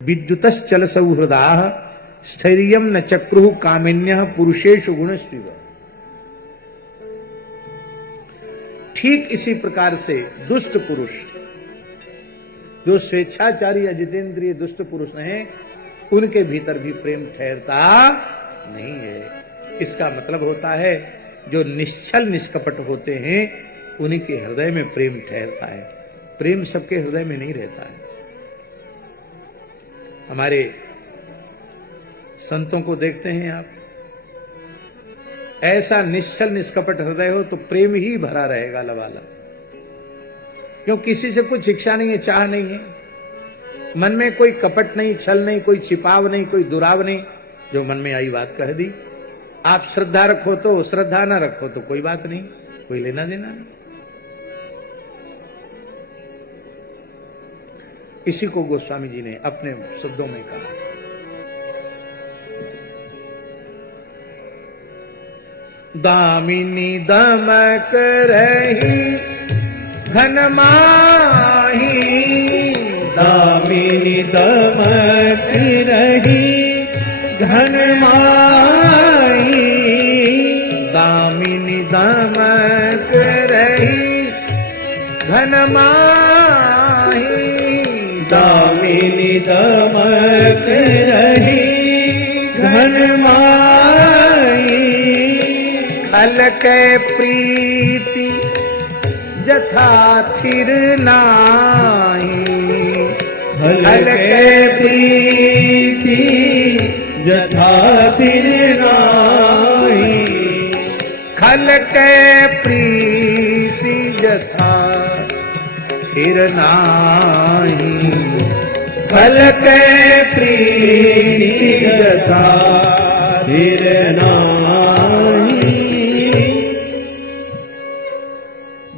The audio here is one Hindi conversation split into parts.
विद्युतश्चल सौहृदा स्थैर्यम न चक्रु कामिन्य पुरुषेषु गुणश्रीव। ठीक इसी प्रकार से दुष्ट पुरुष, जो स्वेच्छाचारी अजितेंद्रिय दुष्ट पुरुष हैं, उनके भीतर भी प्रेम ठहरता नहीं है। इसका मतलब होता है जो निश्चल निष्कपट होते हैं उन्हीं के हृदय में प्रेम ठहरता है। प्रेम सबके हृदय में नहीं रहता है। हमारे संतों को देखते हैं आप, ऐसा निश्चल निष्कपट हृदय हो तो प्रेम ही भरा रहेगा लबालब। क्यों? किसी से कुछ इच्छा नहीं है, चाह नहीं है, मन में कोई कपट नहीं, छल नहीं, कोई छिपाव नहीं, कोई दुराव नहीं। जो मन में आई बात कह दी। आप श्रद्धा रखो तो, श्रद्धा ना रखो तो कोई बात नहीं, कोई लेना देना नहीं। इसी को गोस्वामी जी ने अपने शब्दों में कहा। दामिनी दमक रही घन माही, दामिनी दमक रही घन माही, दामिनी दमक रही घन माही, दामिनी दमक रही घन माही, खल के प्रीति जथा थिर नाही, खल के प्रीति जथा थिर नाही, खल के प्रीति जथा थिर नाही, खल के प्रीति जथा थिर नाही।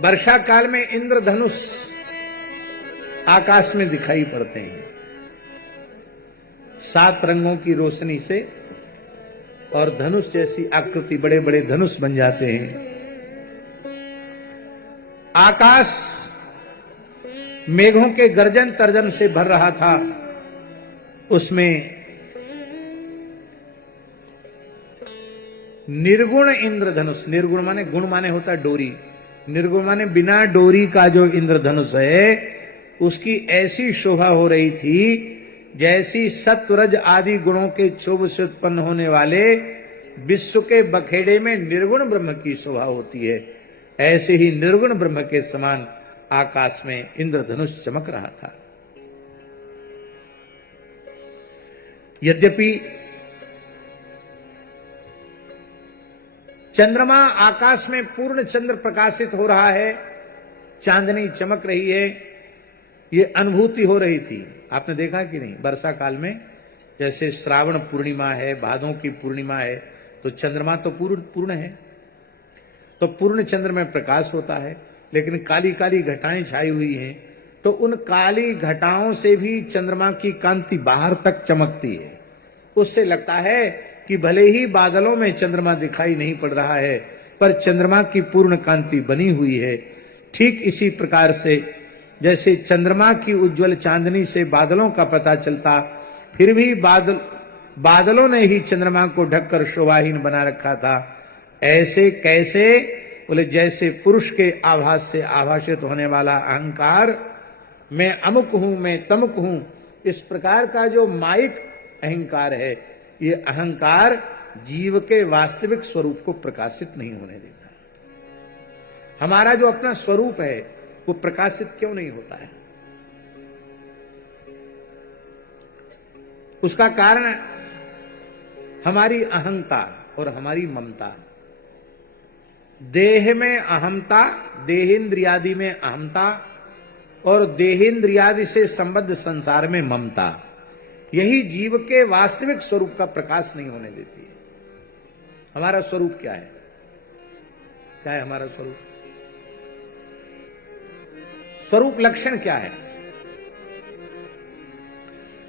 वर्षा काल में इंद्रधनुष आकाश में दिखाई पड़ते हैं। 7 रंगों की रोशनी से और धनुष जैसी आकृति, बड़े बड़े धनुष बन जाते हैं। आकाश मेघों के गर्जन तर्जन से भर रहा था। उसमें निर्गुण इंद्रधनुष, निर्गुण माने, गुण माने होता डोरी, निर्गुण माने बिना डोरी का जो इंद्रधनुष है उसकी ऐसी शोभा हो रही थी जैसी सत्वरज आदि गुणों के क्षोभ से उत्पन्न होने वाले विश्व के बखेड़े में निर्गुण ब्रह्म की शोभा होती है। ऐसे ही निर्गुण ब्रह्म के समान आकाश में इंद्रधनुष चमक रहा था। यद्यपि चंद्रमा आकाश में पूर्ण चंद्र प्रकाशित हो रहा है, चांदनी चमक रही है, ये अनुभूति हो रही थी। आपने देखा कि नहीं? वर्षा काल में जैसे श्रावण पूर्णिमा है, भादों की पूर्णिमा है, तो चंद्रमा तो पूर्ण है, तो पूर्ण चंद्र में प्रकाश होता है। लेकिन काली काली घटाएं छाई हुई हैं, तो उन काली घटाओं से भी चंद्रमा की कांति बाहर तक चमकती है। उससे लगता है कि भले ही बादलों में चंद्रमा दिखाई नहीं पड़ रहा है, पर चंद्रमा की पूर्ण कांति बनी हुई है। ठीक इसी प्रकार से जैसे चंद्रमा की उज्जवल चांदनी से बादलों का पता चलता, फिर भी बादलों ने ही चंद्रमा को ढककर शोभाहीन बना रखा था। ऐसे कैसे? बोले जैसे पुरुष के आभास से आभाषित होने वाला अहंकार, मैं अमुक हूं, मैं तमुक हूं, इस प्रकार का जो माइक अहंकार है, ये अहंकार जीव के वास्तविक स्वरूप को प्रकाशित नहीं होने देता। हमारा जो अपना स्वरूप है वो प्रकाशित क्यों नहीं होता है? उसका कारण हमारी अहंता और हमारी ममता। देह में अहंता, देहेंद्रियादि में अहंता और देहेंद्रियादि से संबद्ध संसार में ममता, यही जीव के वास्तविक स्वरूप का प्रकाश नहीं होने देती है। हमारा स्वरूप क्या है? क्या है हमारा स्वरूप? स्वरूप लक्षण क्या है?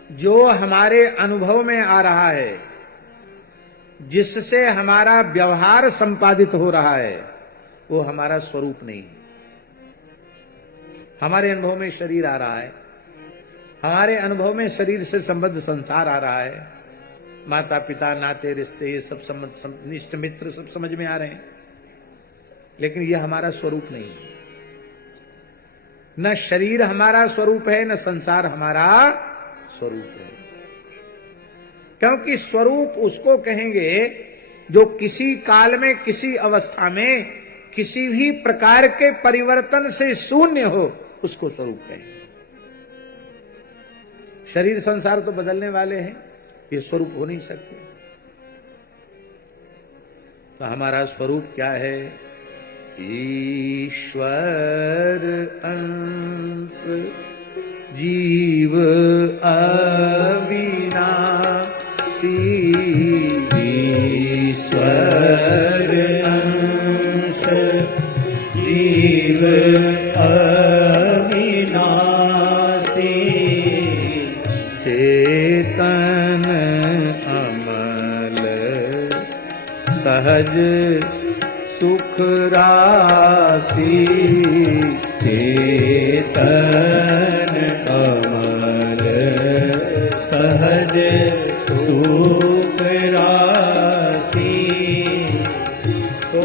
जो हमारे अनुभव में आ रहा है, जिससे हमारा व्यवहार संपादित हो रहा है, वो हमारा स्वरूप नहीं है। हमारे अनुभव में शरीर आ रहा है, हमारे अनुभव में शरीर से संबद्ध संसार आ रहा है, माता पिता नाते रिश्ते ये सब निष्ठ मित्र सब समझ में आ रहे हैं, लेकिन यह हमारा स्वरूप नहीं है। न शरीर हमारा स्वरूप है, न संसार हमारा स्वरूप है। क्योंकि स्वरूप उसको कहेंगे जो किसी काल में किसी अवस्था में किसी भी प्रकार के परिवर्तन से शून्य हो, उसको स्वरूप कहेंगे। शरीर संसार तो बदलने वाले हैं, ये स्वरूप हो नहीं सकते। तो हमारा स्वरूप क्या है? ईश्वर अंश जीव अविनाशी, ईश्वर अंश जीव अविनाशी, चेतन अमल सहज सुख राशि, चेतन अमल सहज सुख राशि, तो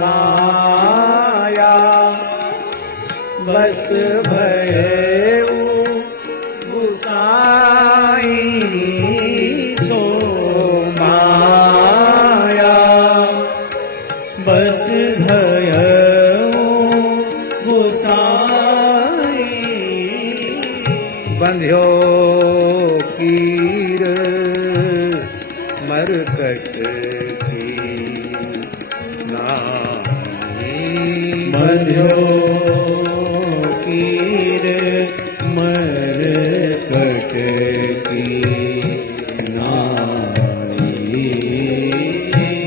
माया बस भयउ गुसाई, सो माया बस भयउ गुसाई, बंध्यो कीर मरकट की नाई, बंध्यो कीर मरकट की नाई,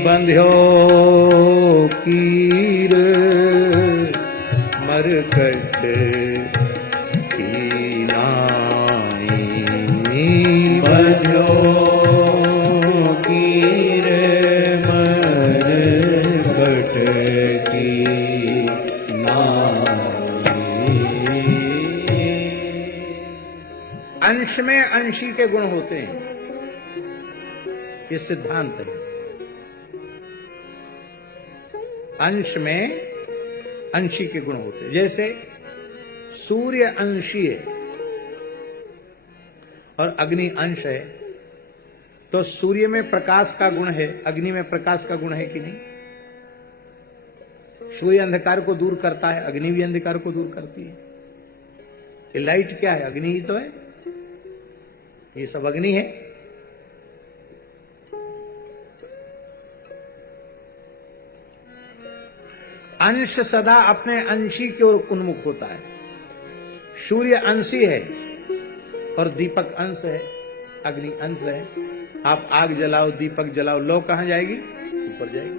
बंध्यो कीर मरकट की नाई, बंध्यो कीर मरकट की नाई। अंश में अंशी के गुण होते हैं, ये सिद्धांत है। अंश में अंशी के गुण होते हैं। जैसे सूर्य अंशी है और अग्नि अंश है, तो सूर्य में प्रकाश का गुण है, अग्नि में प्रकाश का गुण है कि नहीं? सूर्य अंधकार को दूर करता है, अग्नि भी अंधकार को दूर करती है। ये लाइट क्या है? अग्नि ही तो है, ये सब अग्नि है। अंश सदा अपने अंशी की ओर उन्मुख होता है। सूर्य अंशी है और दीपक अंश है, अग्नि अंश है। आप आग जलाओ, दीपक जलाओ, लौ कहां जाएगी? ऊपर जाएगी।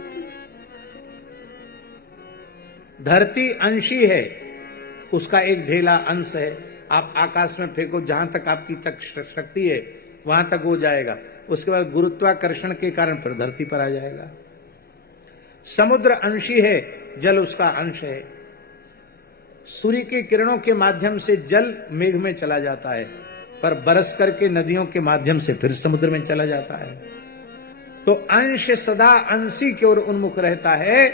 धरती अंशी है, उसका एक ढेला अंश है। आप आकाश में फेंको, जहां तक आपकी शक्ति है वहां तक वो जाएगा। उसके बाद गुरुत्वाकर्षण के कारण फिर धरती पर आ जाएगा। समुद्र अंशी है, जल उसका अंश है। सूर्य की किरणों के माध्यम से जल मेघ में चला जाता है, पर बरस करके नदियों के माध्यम से फिर समुद्र में चला जाता है। तो अंश सदा अंशी की ओर उन्मुख रहता है।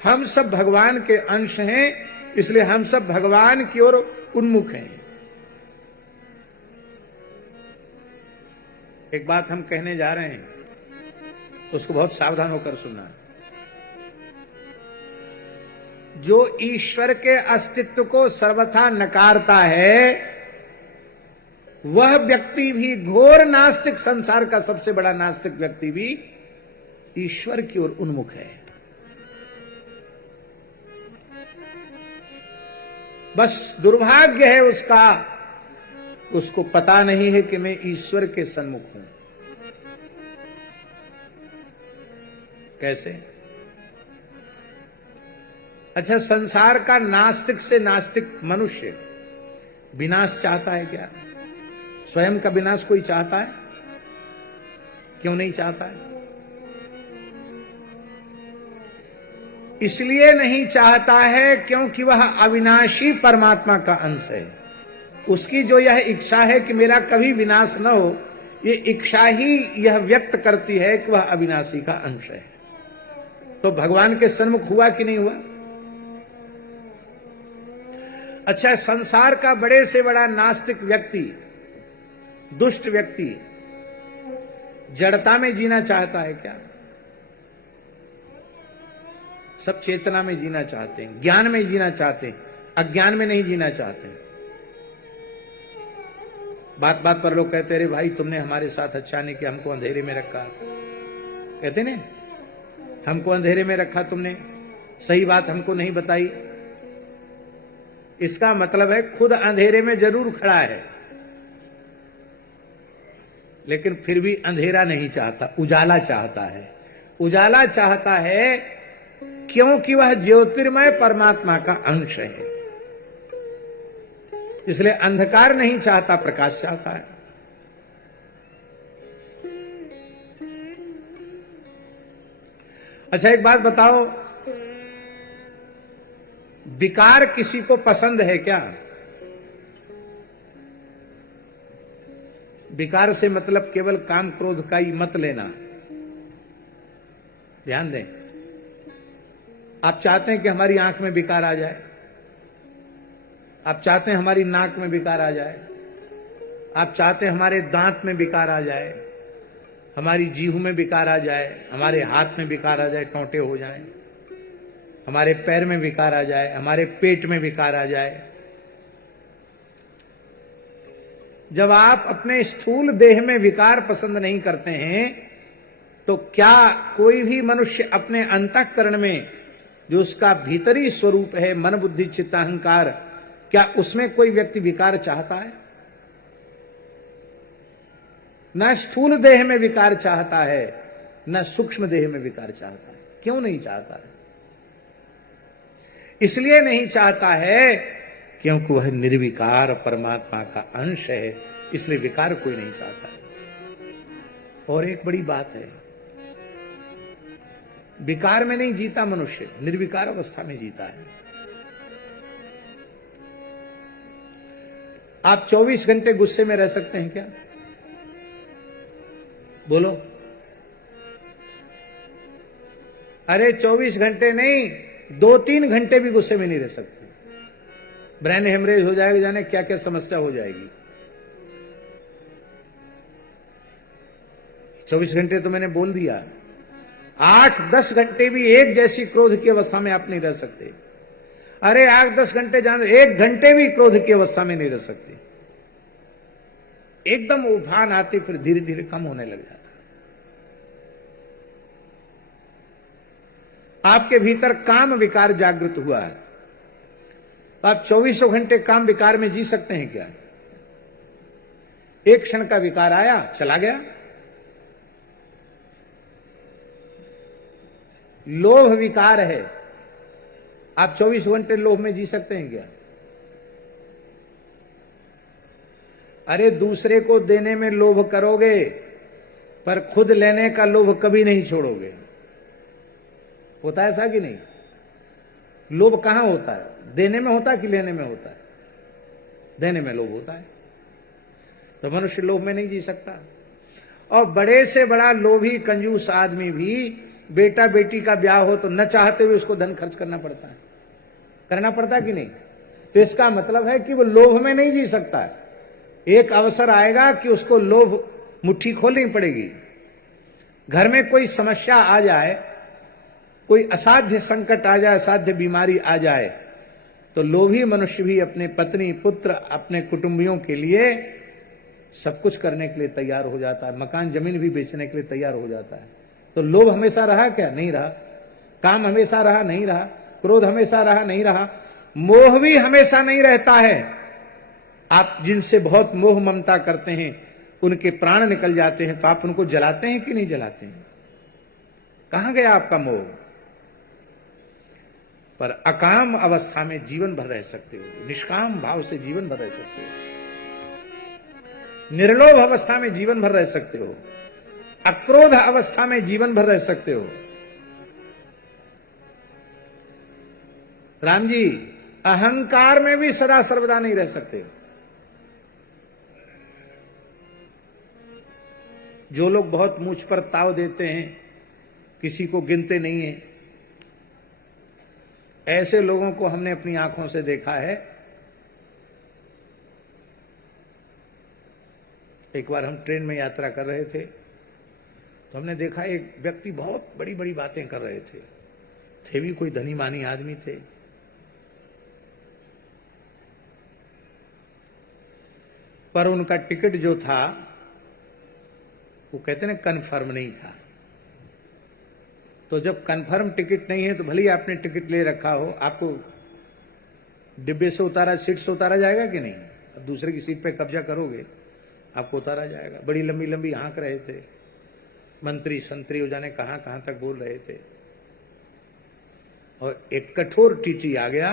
हम सब भगवान के अंश हैं, इसलिए हम सब भगवान की ओर उन्मुख हैं। एक बात हम कहने जा रहे हैं, उसको बहुत सावधान होकर सुनना। जो ईश्वर के अस्तित्व को सर्वथा नकारता है, वह व्यक्ति भी, घोर नास्तिक, संसार का सबसे बड़ा नास्तिक व्यक्ति भी ईश्वर की ओर उन्मुख है। बस दुर्भाग्य है उसका, उसको पता नहीं है कि मैं ईश्वर के सन्मुख हूं। कैसे? अच्छा, संसार का नास्तिक से नास्तिक मनुष्य विनाश चाहता है क्या? स्वयं का विनाश कोई चाहता है? क्यों नहीं चाहता है? इसलिए नहीं चाहता है क्योंकि वह अविनाशी परमात्मा का अंश है। उसकी जो यह इच्छा है कि मेरा कभी विनाश न हो, ये इच्छा ही यह व्यक्त करती है कि वह अविनाशी का अंश है। तो भगवान के सन्मुख हुआ कि नहीं हुआ? अच्छा, संसार का बड़े से बड़ा नास्तिक व्यक्ति, दुष्ट व्यक्ति जड़ता में जीना चाहता है क्या? सब चेतना में जीना चाहते हैं, ज्ञान में जीना चाहते हैं, अज्ञान में नहीं जीना चाहते। बात बात पर लोग कहते, अरे भाई तुमने हमारे साथ अच्छा नहीं किया, हमको अंधेरे में रखा। कहते ने, हमको अंधेरे में रखा तुमने, सही बात हमको नहीं बताई। इसका मतलब है खुद अंधेरे में जरूर खड़ा है, लेकिन फिर भी अंधेरा नहीं चाहता, उजाला चाहता है। उजाला चाहता है क्योंकि वह ज्योतिर्मय परमात्मा का अंश है, इसलिए अंधकार नहीं चाहता, प्रकाश चाहता है। अच्छा, एक बात बताओ, विकार किसी को पसंद है क्या? विकार से मतलब केवल काम क्रोध का ही मत लेना, ध्यान दें। आप चाहते हैं कि हमारी आंख में विकार आ जाए, आप चाहते हैं हमारी नाक में विकार आ जाए, आप चाहते हैं हमारे दांत में विकार आ जाए, हमारी जीभ में विकार आ जाए, हमारे हाथ में विकार आ जाए, टोंटे हो जाएं, हमारे पैर में विकार आ जाए, हमारे पेट में विकार आ जाए। जब आप अपने स्थूल देह में विकार पसंद नहीं करते हैं, तो क्या कोई भी मनुष्य अपने अंतःकरण में जो उसका भीतरी स्वरूप है, मन बुद्धि चित्त अहंकार, क्या उसमें कोई व्यक्ति विकार चाहता है? न स्थूल देह में विकार चाहता है, न सूक्ष्म देह में विकार चाहता है। क्यों नहीं चाहता है? इसलिए नहीं चाहता है क्योंकि वह निर्विकार परमात्मा का अंश है, इसलिए विकार कोई नहीं चाहता है। और एक बड़ी बात है, विकार में नहीं जीता मनुष्य, निर्विकार अवस्था में जीता है। आप 24 घंटे गुस्से में रह सकते हैं क्या? बोलो। अरे 24 घंटे नहीं, 2-3 घंटे भी गुस्से में नहीं रह सकते। ब्रेन हेमरेज हो जाएगा, जाने क्या क्या समस्या हो जाएगी। 24 घंटे तो मैंने बोल दिया, 8-10 घंटे भी एक जैसी क्रोध की अवस्था में आप नहीं रह सकते। अरे 8-10 घंटे जाने, 1 घंटे भी क्रोध की अवस्था में नहीं रह सकते। एकदम उफान आती, फिर धीरे धीरे कम होने लग जाता। आपके भीतर काम विकार जागृत हुआ है, तो आप 24 घंटे काम विकार में जी सकते हैं क्या? एक क्षण का विकार आया, चला गया। लोभ विकार है, आप 24 घंटे लोभ में जी सकते हैं क्या? अरे दूसरे को देने में लोभ करोगे, पर खुद लेने का लोभ कभी नहीं छोड़ोगे। होता है ऐसा कि नहीं? लोभ कहां होता है? देने में होता है कि लेने में होता है? देने में लोभ होता है। तो मनुष्य लोभ में नहीं जी सकता। और बड़े से बड़ा लोभी कंजूस आदमी भी बेटा बेटी का ब्याह हो तो न चाहते हुए उसको धन खर्च करना पड़ता है, करना पड़ता है कि नहीं? तो इसका मतलब है कि वो लोभ में नहीं जी सकता है। एक अवसर आएगा कि उसको लोभ मुट्ठी खोलनी पड़ेगी। घर में कोई समस्या आ जाए, कोई असाध्य संकट आ जाए, असाध्य बीमारी आ जाए, तो लोभी मनुष्य भी अपने पत्नी पुत्र अपने कुटुंबियों के लिए सब कुछ करने के लिए तैयार हो जाता है, मकान जमीन भी बेचने के लिए तैयार हो जाता है। तो लोभ हमेशा रहा क्या? नहीं रहा। काम हमेशा रहा? नहीं रहा। क्रोध हमेशा रहा? नहीं रहा। मोह भी हमेशा नहीं रहता है। आप जिनसे बहुत मोह ममता करते हैं, उनके प्राण निकल जाते हैं, तो आप उनको जलाते हैं कि नहीं जलाते हैं? कहां गया आपका मोह? पर अकाम अवस्था में जीवन भर रह सकते हो, निष्काम भाव से जीवन भर रह सकते हो, निर्लोभ अवस्था में जीवन भर रह सकते हो, अक्रोध अवस्था में जीवन भर रह सकते हो। राम जी, अहंकार में भी सदा सर्वदा नहीं रह सकते। जो लोग बहुत मूछ पर ताव देते हैं, किसी को गिनते नहीं है, ऐसे लोगों को हमने अपनी आंखों से देखा है। एक बार हम ट्रेन में यात्रा कर रहे थे तो हमने देखा एक व्यक्ति बहुत बड़ी बड़ी बातें कर रहे थे भी कोई धनी मानी आदमी थे। पर उनका टिकट जो था वो कहते ना कन्फर्म नहीं था। तो जब कन्फर्म टिकट नहीं है तो भले ही आपने टिकट ले रखा हो, आपको डिब्बे से उतारा, सीट से उतारा जाएगा कि नहीं? अब दूसरे की सीट पे कब्जा करोगे, आपको उतारा जाएगा। बड़ी लंबी लंबी हाँक रहे थे मंत्री संतरी, हो जाने कहां कहां तक बोल रहे थे। और एक कठोर टीटी आ गया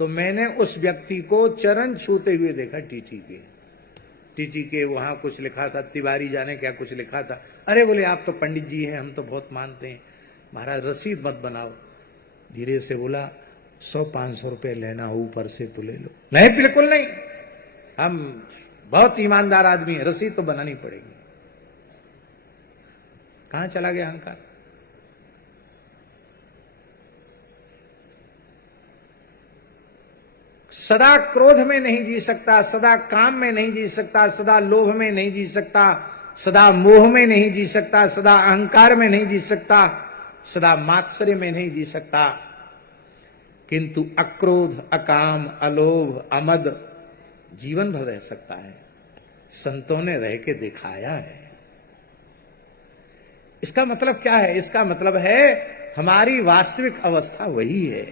तो मैंने उस व्यक्ति को चरण छूते हुए देखा। टीटी के वहां कुछ लिखा था, तिवारी जाने क्या कुछ लिखा था। अरे बोले आप तो पंडित जी हैं, हम तो बहुत मानते हैं, महाराज रसीद मत बनाओ। धीरे से बोला 100-500 रुपए लेना हो ऊपर से तो ले लो। नहीं बिल्कुल नहीं, हम बहुत ईमानदार आदमी है, रसीद तो बनानी पड़ेगी। कहां चला गया अहंकार? सदा क्रोध में नहीं जी सकता, सदा काम में नहीं जी सकता, सदा लोभ में नहीं जी सकता, सदा मोह में नहीं जी सकता, सदा अहंकार में नहीं जी सकता, सदा मात्सर्य में नहीं जी सकता। किंतु अक्रोध, अकाम, अलोभ, अमद जीवन भर रह सकता है। संतों ने रह के दिखाया है। इसका मतलब क्या है? इसका मतलब है हमारी वास्तविक अवस्था वही है।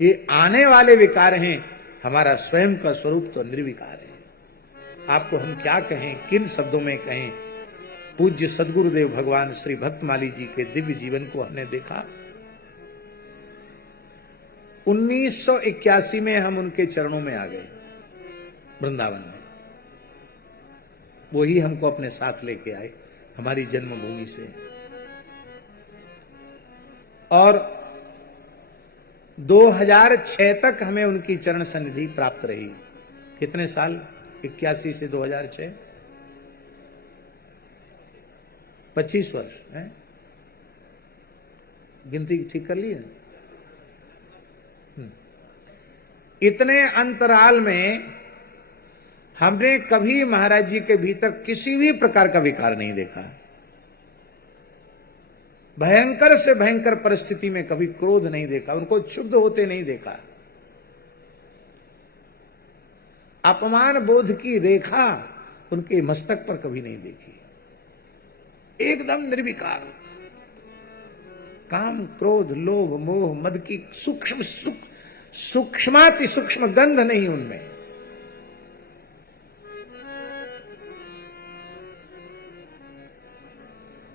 ये आने वाले विकार हैं, हमारा स्वयं का स्वरूप तो निर्विकार है। आपको हम क्या कहें, किन शब्दों में कहें? पूज्य सदगुरुदेव भगवान श्री भक्तमाली जी के दिव्य जीवन को हमने देखा। 1981 में हम उनके चरणों में आ गए वृंदावन में। वो ही हमको अपने साथ लेके आए हमारी जन्मभूमि से। और 2006 तक हमें उनकी चरण सन्निधि प्राप्त रही। कितने साल? 81 से 2006, 25 वर्ष है। गिनती ठीक कर ली है। इतने अंतराल में हमने कभी महाराज जी के भीतर किसी भी प्रकार का विकार नहीं देखा। भयंकर से भयंकर परिस्थिति में कभी क्रोध नहीं देखा, उनको क्षुब्ध होते नहीं देखा। अपमान बोध की रेखा उनके मस्तक पर कभी नहीं देखी। एकदम निर्विकार। काम, क्रोध, लोभ, मोह, मद की सूक्ष्माति सूक्ष्म गंध नहीं उनमें।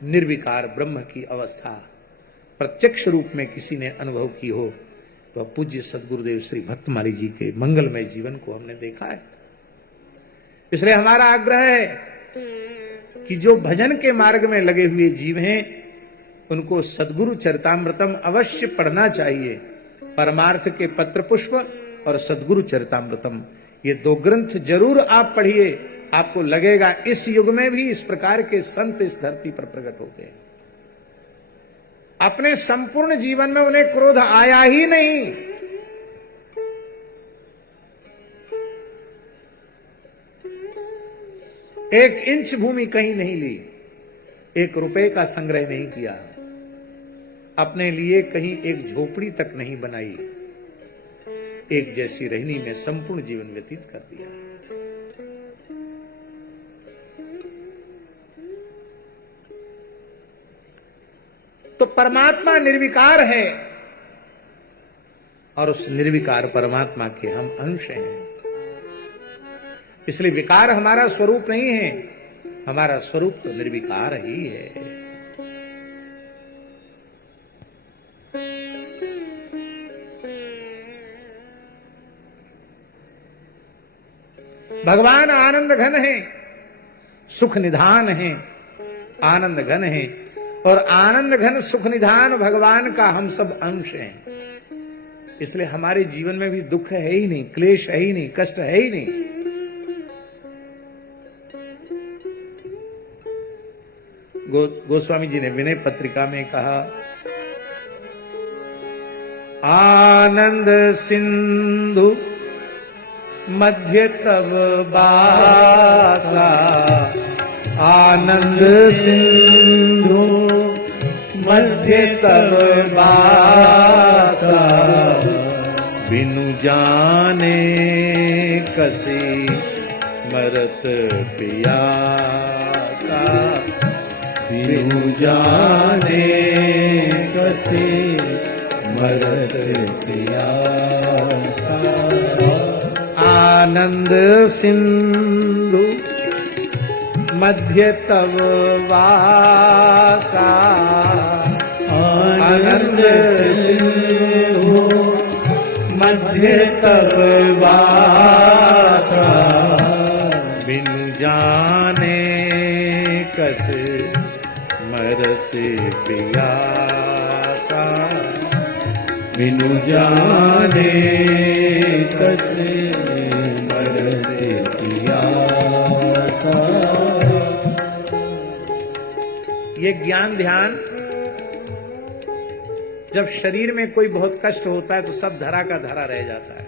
निर्विकार ब्रह्म की अवस्था प्रत्यक्ष रूप में किसी ने अनुभव की हो तो पूज्य सदगुरुदेव श्री भक्तमाली जी के मंगलमय जीवन को हमने देखा है। इसलिए हमारा आग्रह है कि जो भजन के मार्ग में लगे हुए जीव हैं उनको सदगुरु चरितामृतम अवश्य पढ़ना चाहिए। परमार्थ के पत्र पुष्प और सदगुरु चरितामृतम, ये 2 ग्रंथ जरूर आप पढ़िए। आपको लगेगा इस युग में भी इस प्रकार के संत इस धरती पर प्रकट होते हैं। अपने संपूर्ण जीवन में उन्हें क्रोध आया ही नहीं। एक इंच भूमि कहीं नहीं ली, 1 रुपए का संग्रह नहीं किया, अपने लिए कहीं एक झोपड़ी तक नहीं बनाई, एक जैसी रहनी में संपूर्ण जीवन व्यतीत कर दिया। तो परमात्मा निर्विकार है और उस निर्विकार परमात्मा के हम अंश हैं। इसलिए विकार हमारा स्वरूप नहीं है, हमारा स्वरूप तो निर्विकार ही है। भगवान आनंद घन है, सुख निधान है, आनंद घन है। और आनंद घन सुख निधान भगवान का हम सब अंश हैं। इसलिए हमारे जीवन में भी दुख है ही नहीं, क्लेश है ही नहीं, कष्ट है ही नहीं। गोस्वामी जी ने विनय पत्रिका में कहा, आनंद सिंधु मध्य तब बासा, आनंद सिंधु मध्य तब बासा, बिनु जाने कसी मरत पियासा, बिनु जाने कसी मरत पियासा। आनंद सिंधु मध्य तव वासा, आनंद सिंधु मध्य तव वासा, बिनु जाने कस मरस पियासा, बिनु जाने कस मरस पियासा। ये ज्ञान ध्यान जब शरीर में कोई बहुत कष्ट होता है तो सब धरा का धरा रह जाता है,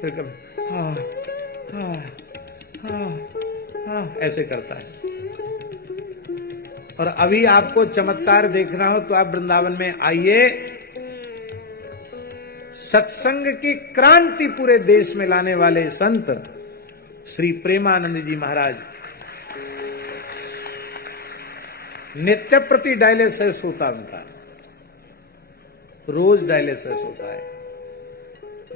फिर कभी हाँ हाँ हाँ हाँ ऐसे करता है। और अभी आपको चमत्कार देखना हो तो आप वृंदावन में आइए, सत्संग की क्रांति पूरे देश में लाने वाले संत श्री प्रेमानंद जी महाराज नित्य प्रति डायलिसिस होता उनका, रोज डायलिसिस होता है,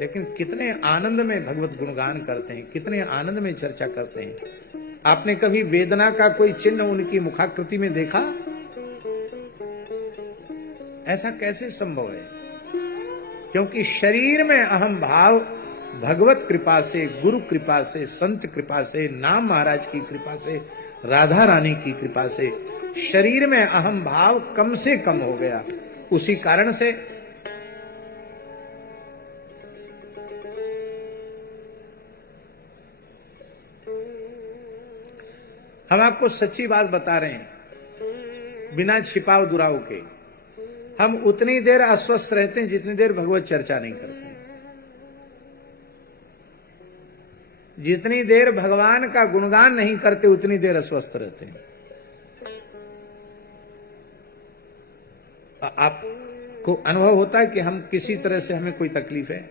लेकिन कितने आनंद में भगवत गुणगान करते हैं, कितने आनंद में चर्चा करते हैं। आपने कभी वेदना का कोई चिन्ह उनकी मुखाकृति में देखा? ऐसा कैसे संभव है? क्योंकि शरीर में अहम भाव भगवत कृपा से, गुरु कृपा से, संत कृपा से, नाम महाराज की कृपा से, राधा रानी की कृपा से शरीर में अहम भाव कम से कम हो गया। उसी कारण से हम आपको सच्ची बात बता रहे हैं, बिना छिपाव दुराव के। हम उतनी देर अस्वस्थ रहते हैं जितनी देर भगवत चर्चा नहीं करते। जितनी देर भगवान का गुणगान नहीं करते उतनी देर अस्वस्थ रहते हैं। आपको अनुभव होता है कि हम किसी तरह से हमें कोई तकलीफ है,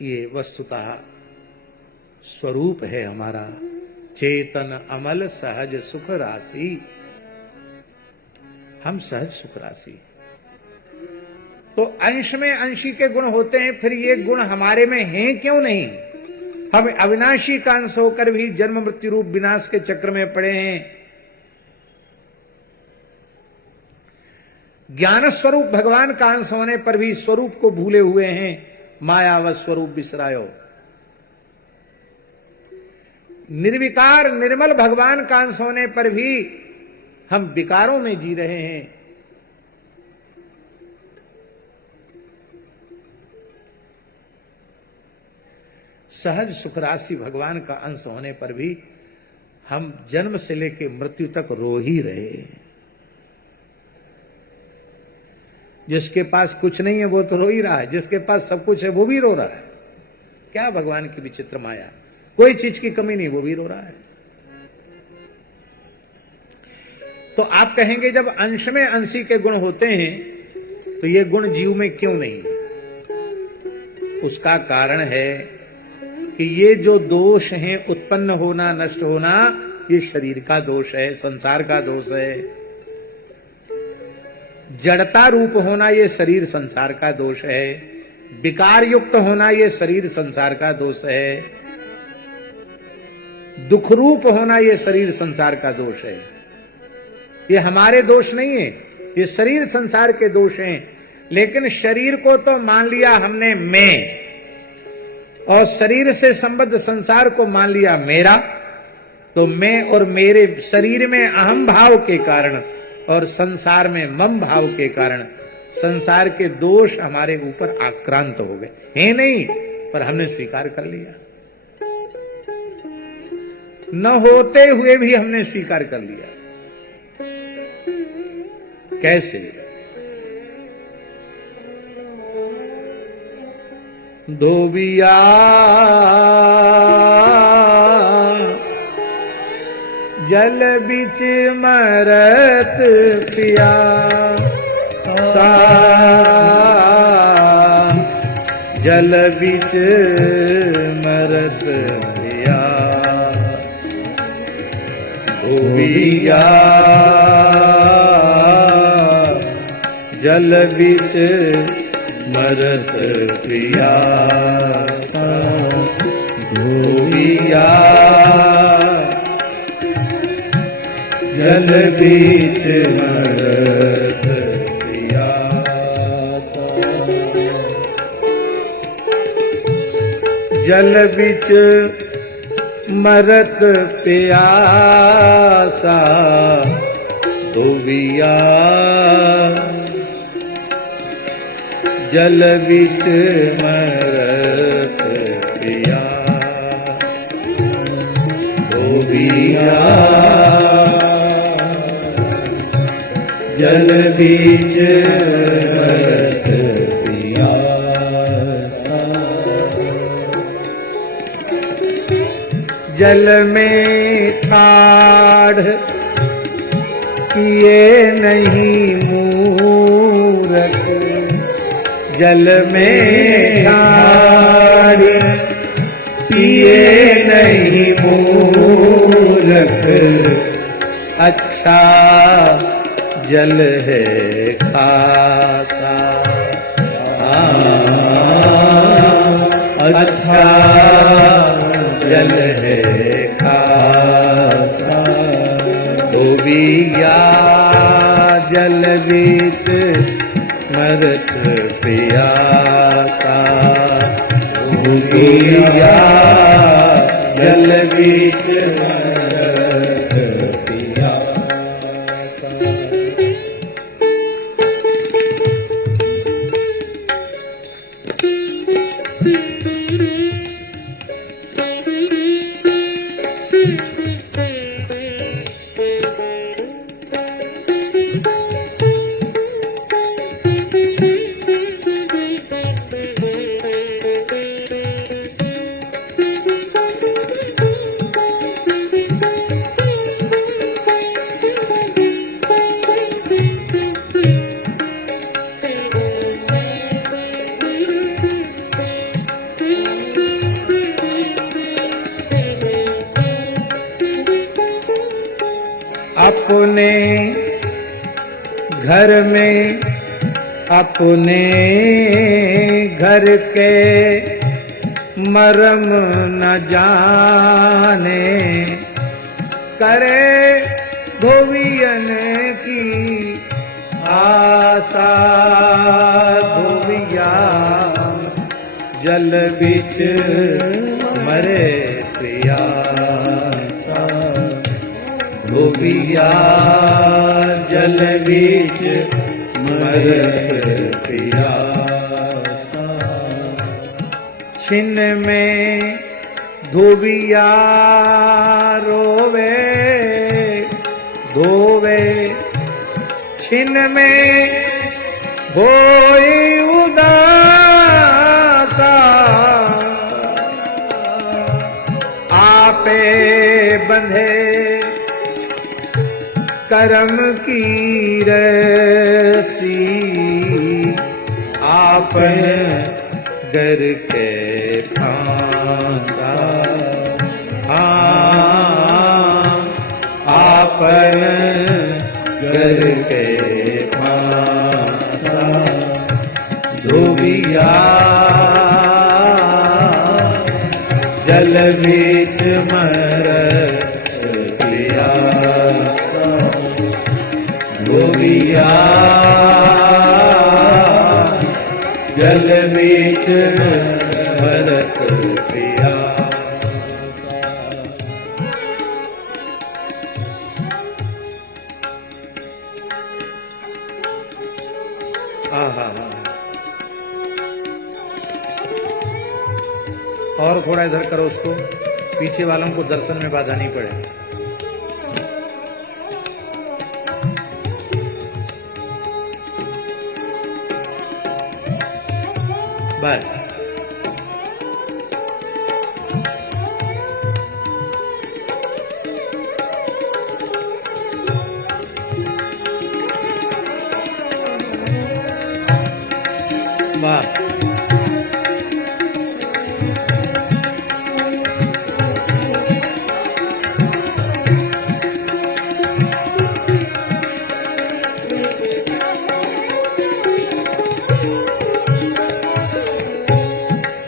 ये वस्तुतः स्वरूप है हमारा चेतन अमल सहज सुख राशि। हम सहज सुख राशि, तो अंश में अंशी के गुण होते हैं, फिर ये गुण हमारे में हैं क्यों नहीं? हम अविनाशी का अंश होकर भी जन्म मृत्यु रूप विनाश के चक्र में पड़े हैं। ज्ञान स्वरूप भगवान का अंश होने पर भी स्वरूप को भूले हुए हैं। मायावत स्वरूप बिसरायो। निर्विकार निर्मल भगवान का अंश होने पर भी हम विकारों में जी रहे हैं। सहज सुख राशि भगवान का अंश होने पर भी हम जन्म से लेकर मृत्यु तक रो ही रहे हैं। जिसके पास कुछ नहीं है वो तो रो ही रहा है, जिसके पास सब कुछ है वो भी रो रहा है। क्या भगवान की विचित्र माया, कोई चीज की कमी नहीं, वो भी रो रहा है। तो आप कहेंगे जब अंश में अंशी के गुण होते हैं तो ये गुण जीव में क्यों नहीं? उसका कारण है कि ये जो दोष हैं, उत्पन्न होना नष्ट होना, ये शरीर का दोष है, संसार का दोष है। जड़ता रूप होना ये शरीर संसार का दोष है। विकार युक्त होना ये शरीर संसार का दोष है। दुख रूप होना ये शरीर संसार का दोष है। ये हमारे दोष नहीं है, ये शरीर संसार के दोष हैं। लेकिन शरीर को तो मान लिया हमने मैं, और शरीर से संबद्ध संसार को मान लिया मेरा। तो मैं और मेरे शरीर में अहम भाव के कारण और संसार में मम भाव के कारण संसार के दोष हमारे ऊपर आक्रांत हो गए हैं। नहीं, पर हमने स्वीकार कर लिया। न होते हुए भी हमने स्वीकार कर लिया। कैसे? धोबिया जल बिच मरत पिया सा, जल बिच मरत पिया। धोबिया जल बिच मरत पिया सा, धोबिया जल बीच मरत प्यासा। जल बीच मरत प्यासा, धोबिया जल बीच मरत प्यासा। धोबिया जल बीच मरत प्यासा। जल में ठाढ़ किए नहीं मूरख, जल में ठाढ़ किए नहीं मूरख। अच्छा जल है खासा, अच्छा जल है खासा। धोबिया जल बीच मरत प्यासा। धोबिया जल बीच मरत प्यासा। अपने घर में अपने घर के मरम न जाने, करे धोबियन की आशा। धोबिया जल बिच मरे प्यासा। धोबिया जल बीच मरत प्यासा। छिन में धोबिया रोवे धोवे, छिन में होई उदासा। आपे बंधे करम की रसी, आपन घर के फांसा। आपन घर के फांसा। धोबिया जल बीच मरत प्यासा। धोबिया जल बीच मरत प्यासा। और थोड़ा इधर करो उसको। पीछे वालों को दर्शन में बाधा नहीं पड़े। बस वाह।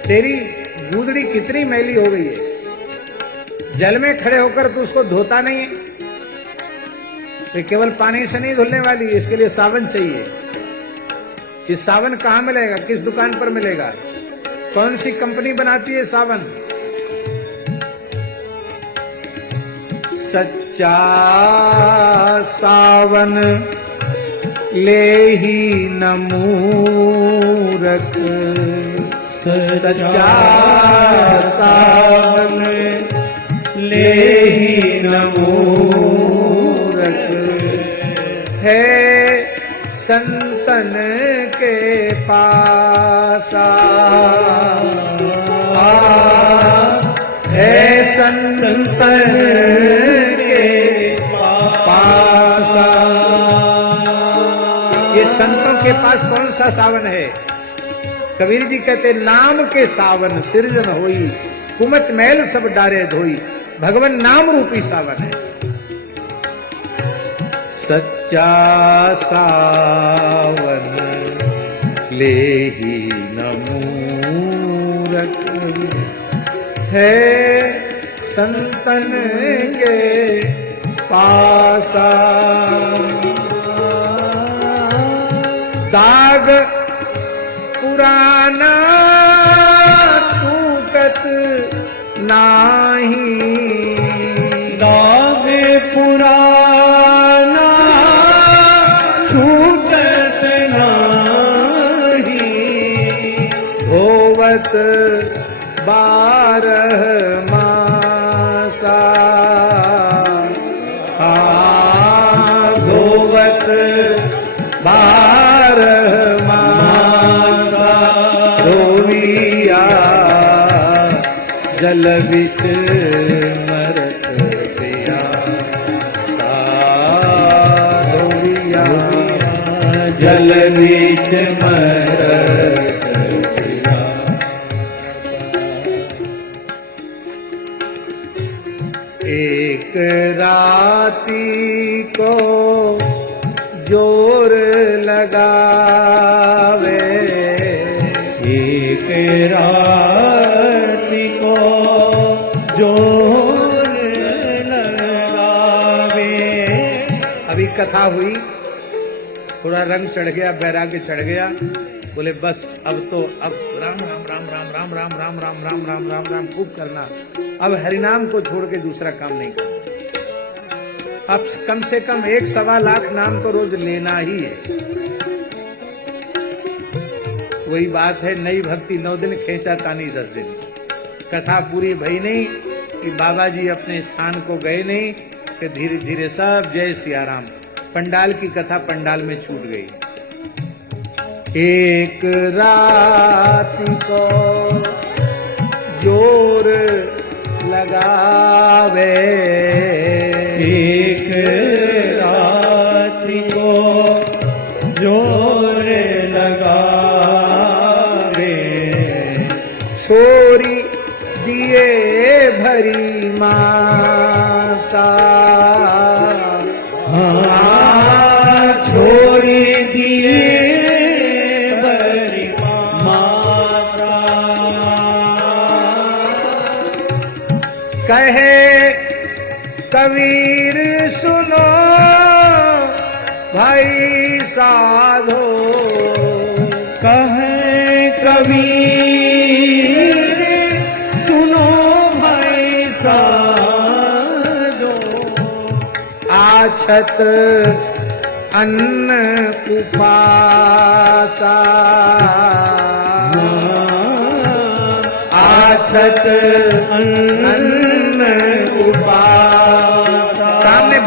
तेरी गूदड़ी कितनी मैली हो गई है, जल में खड़े होकर तू उसको धोता नहीं है। तो केवल पानी से नहीं धुलने वाली, इसके लिए साबन चाहिए। ये साबन कहाँ मिलेगा, किस दुकान पर मिलेगा, कौन सी कंपनी बनाती है साबन? सच्चा सावन ले ही न मूरख, सच्चा सावन ले ही न मूरख है संतन के पासा, है संतन के पासा। ये संतों के पास कौन सा सावन है? कबीर जी कहते नाम के सावन सृजन होई, कुमत मैल सब डारे धोई, भगवान नाम रूपी सावन है। सच्चा सावन ले ही न मूरख है संतन के पासा। दाग पुराना छूटत नाही, दाग पुराना छूटत नाही, धोवत बारह मासा, धोवत बारह मासा, धोविया जल बिच मरत दिया, धोविया जल बिच मरत दिया। एक राती को जोर लगावे, एक राती को जोर लगावे। अभी कथा हुई, थोड़ा रंग चढ़ गया, बैराग्य चढ़ गया, बोले बस अब राम राम राम राम राम राम राम राम राम राम राम राम खूब करना, अब हरिनाम को छोड़ के दूसरा काम नहीं करना। अब कम से कम 1.25 लाख नाम तो रोज लेना ही है। वही बात है, नई भक्ति 9 दिन, खेचा तानी 10 दिन। कथा पूरी भई नहीं कि बाबा जी अपने स्थान को गए नहीं, कि धीरे धीरे सब जय सिया राम, पंडाल की कथा पंडाल में छूट गई। एक रात को जोर लगावे, एक रात को जोर लगावे, छोरी दिए भरी मासा, छोरी दिए भरी मासा, कहे कबीर सुनो भाई साधो, कहे कबीर सुनो भाई साधो, आछत अन्न उपासा, आछत अन्न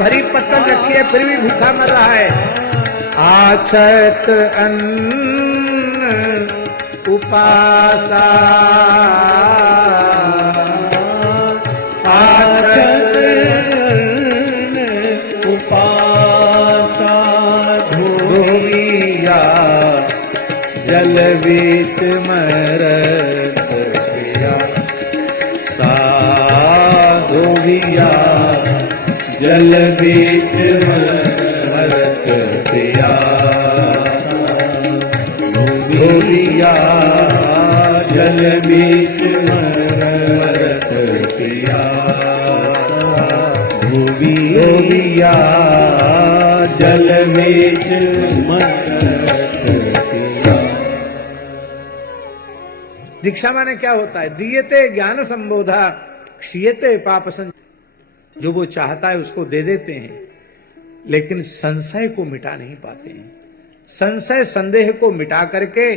भरी पत्तल रखी है फिर भी भूखा मर रहा है। आछत अन्न उपासा, आछत अन्न उपासा, धोविया जल बीच मरत पिया, धोविया जल बीच मरत पिया, धोविया जल बीच मरत पिया, धोविया जल बीच मरत पिया। दीक्षा माने क्या होता है? दीयते ज्ञान संबोधा क्षीयते पाप संच। जो वो चाहता है उसको दे देते हैं, लेकिन संशय को मिटा नहीं पाते हैं। संशय संदेह को मिटा करके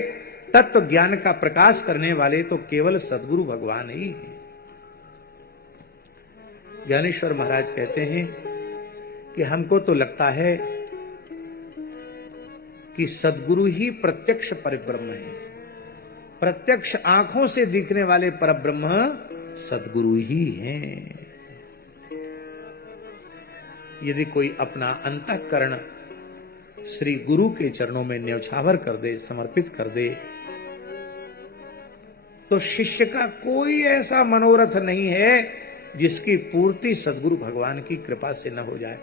तत्व ज्ञान का प्रकाश करने वाले तो केवल सद्गुरु भगवान ही हैं। ज्ञानेश्वर महाराज कहते हैं कि हमको तो लगता है कि सद्गुरु ही प्रत्यक्ष परिब्रह्म है। प्रत्यक्ष आंखों से दिखने वाले परब्रह्म सद्गुरु ही हैं। यदि कोई अपना अंतःकरण श्री गुरु के चरणों में न्यौछावर कर दे, समर्पित कर दे, तो शिष्य का कोई ऐसा मनोरथ नहीं है जिसकी पूर्ति सद्गुरु भगवान की कृपा से न हो जाए।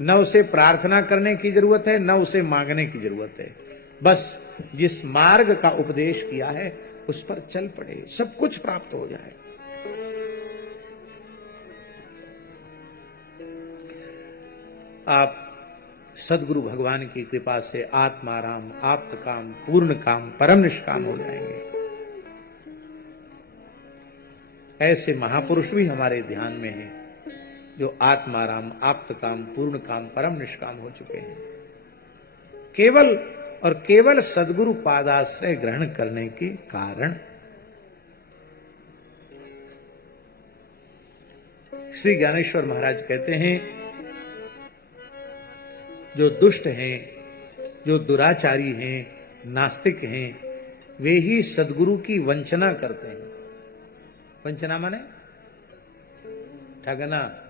न उसे प्रार्थना करने की जरूरत है, न उसे मांगने की जरूरत है। बस जिस मार्ग का उपदेश किया है उस पर चल पड़े, सब कुछ प्राप्त हो जाए। आप सद्गुरु भगवान की कृपा से आत्माराम, आप्त काम, पूर्ण काम, परम निष्काम हो जाएंगे। ऐसे महापुरुष भी हमारे ध्यान में हैं जो आत्माराम, आप्त काम, पूर्ण काम, परम निष्काम हो चुके हैं। केवल और केवल सद्गुरु पादाश्रय ग्रहण करने के कारण। श्री ज्ञानेश्वर महाराज कहते हैं, जो दुष्ट हैं, जो दुराचारी हैं, नास्तिक हैं, वे ही सद्गुरु की वंचना करते हैं। वंचना माने ठगना,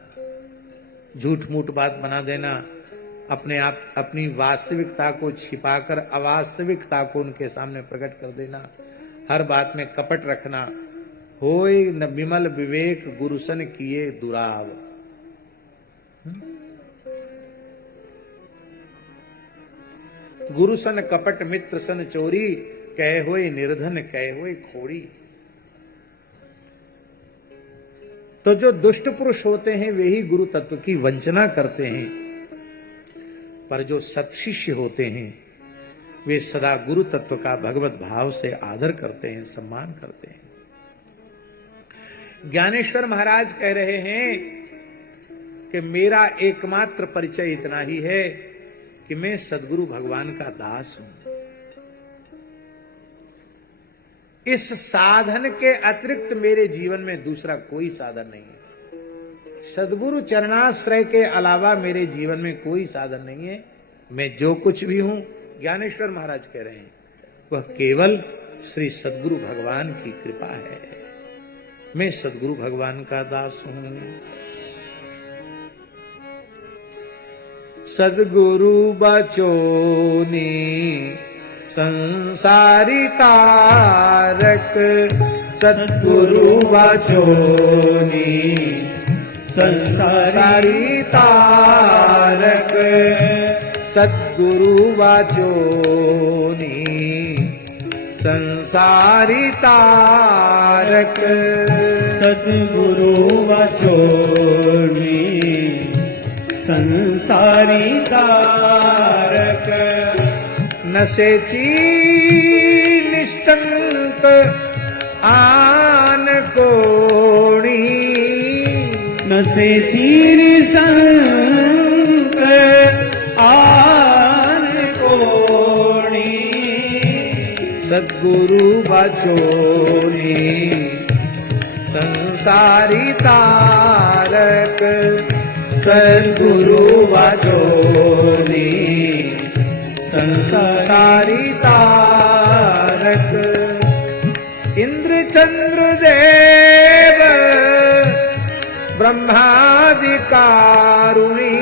झूठ मूठ बात बना देना, अपने आप अपनी वास्तविकता को छिपाकर अवास्तविकता को उनके सामने प्रकट कर देना, हर बात में कपट रखना। होय न विमल विवेक गुरुसन किए दुराव। गुरुसन कपट मित्र सन चोरी, कहे होए निर्धन कहे होए खोड़ी। तो जो दुष्ट पुरुष होते हैं वे ही गुरु तत्व की वंचना करते हैं, पर जो सत्शिष्य होते हैं वे सदा गुरु तत्व का भगवत भाव से आदर करते हैं, सम्मान करते हैं। ज्ञानेश्वर महाराज कह रहे हैं कि मेरा एकमात्र परिचय इतना ही है कि मैं सद्गुरु भगवान का दास हूं। इस साधन के अतिरिक्त मेरे जीवन में दूसरा कोई साधन नहीं है। सद्गुरु चरणाश्रय के अलावा मेरे जीवन में कोई साधन नहीं है। मैं जो कुछ भी हूं, ज्ञानेश्वर महाराज कह रहे हैं, वह केवल श्री सद्गुरु भगवान की कृपा है। मैं सद्गुरु भगवान का दास हूं। सद्गुरु बचोनी संसारी तारक, सद्गुरु बचोनी संसारी तारक, सद्गुरु बचोनी संसारी तारक, सद्गुरु बचोनी संसारी तारक, नसेची निष्ठंक आन कोणी, नसेची निष्ठंक आन कोणी, सद्गुरु बचोनी संसारी तारक, सद्गुरु वाचोनी संसारी तारक इंद्र चंद्र देव ब्रह्मादि कारुणी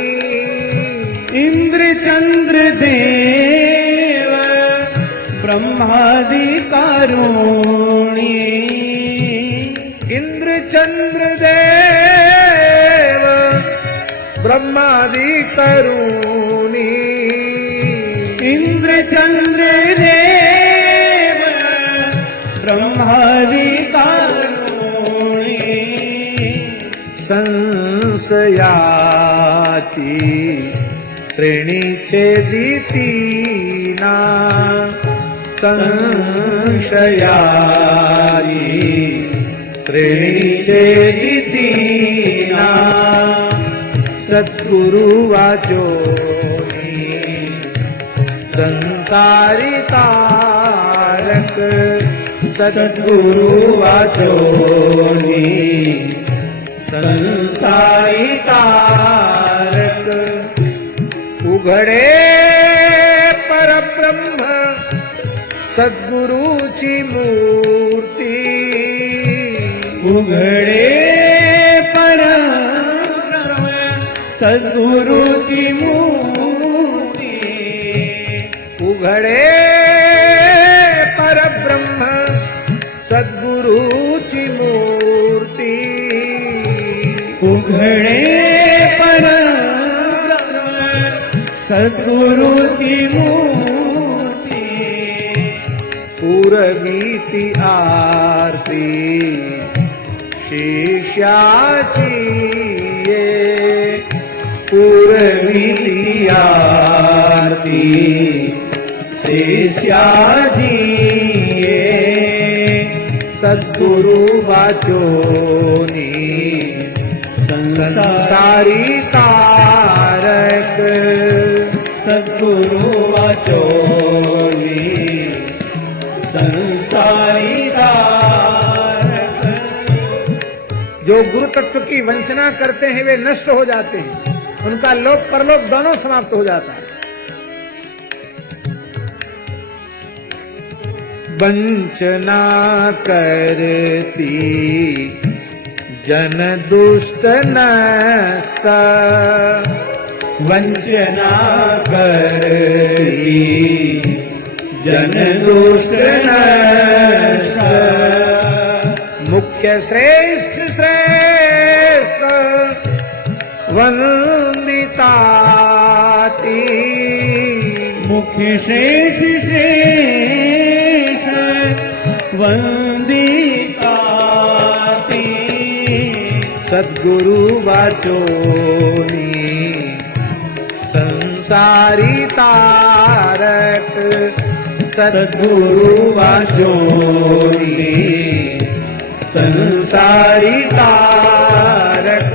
इंद्र चंद्र देव ब्रह्मादि कारुणी इंद्र चंद्र देव ब्रह्मादि करुणी इंद्र चंद्र देव ब्रह्मादि कारुणी संशयाची श्रेणी छेदितीना संशयाची श्रेणी छेदितीना सद्गुरु वाचोनी संसारी तारक सद्गुरु वाचोनी संसारी तारक उघडे परब्रह्म सद्गुरूची मूर्ती उघडे परब्रह्म सद्गुरूची मूर्ती उघडे परब्रह्म सद्गुरूची मूर्ती उघडे परब्रह्म सद्गुरूची मूर्ती पुरवीती आरती शिष्याची ये पुरवीती आरती शिष्याची ये सद्गुरु वाचोनी संसारी तारक सद्गुरु वाचोनी संसारी तारक जो गुरु तत्व की वंचना करते हैं वे नष्ट हो जाते हैं, उनका लोक परलोक दोनों समाप्त हो जाता है। वंचना करती जन दुष्ट नष्ट वंचना करती जन दुष्ट नष्ट मुख्य श्रेष्ठ श्रेष्ठ वंदिताती मुख्य शेष शेष वंदिताती सद्गुरु वाचोनी संसारी तारक सद्गुरु वाचोनी संसारी तारक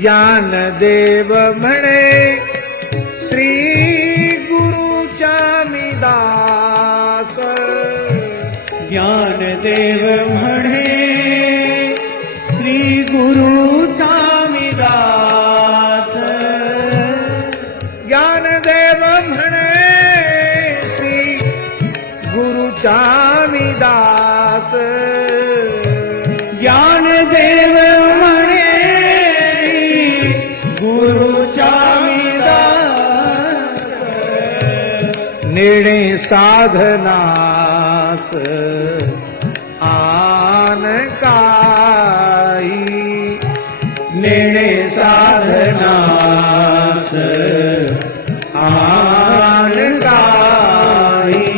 ज्ञान देव म्हणे श्री गुरुचा मी दास ज्ञानदेव म्हणे श्री गुरुचा मी दास ज्ञानदेव म्हणे श्री गुरुचा मी दास ज्ञानदेव म्हणे गुरुचा मी दास नेणे साधनास आन काही नेणे साधनास आन काही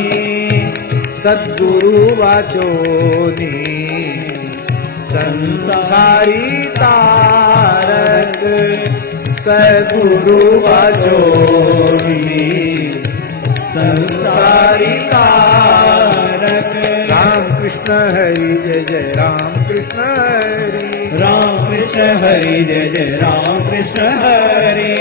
सद्गुरु वाचोनी संसारी तारक सद्गुरु वाचोनी संसारी तारक राम कृष्ण हरि जय जय राम कृष्ण हरि राम कृष्ण हरि जय जय राम कृष्ण हरि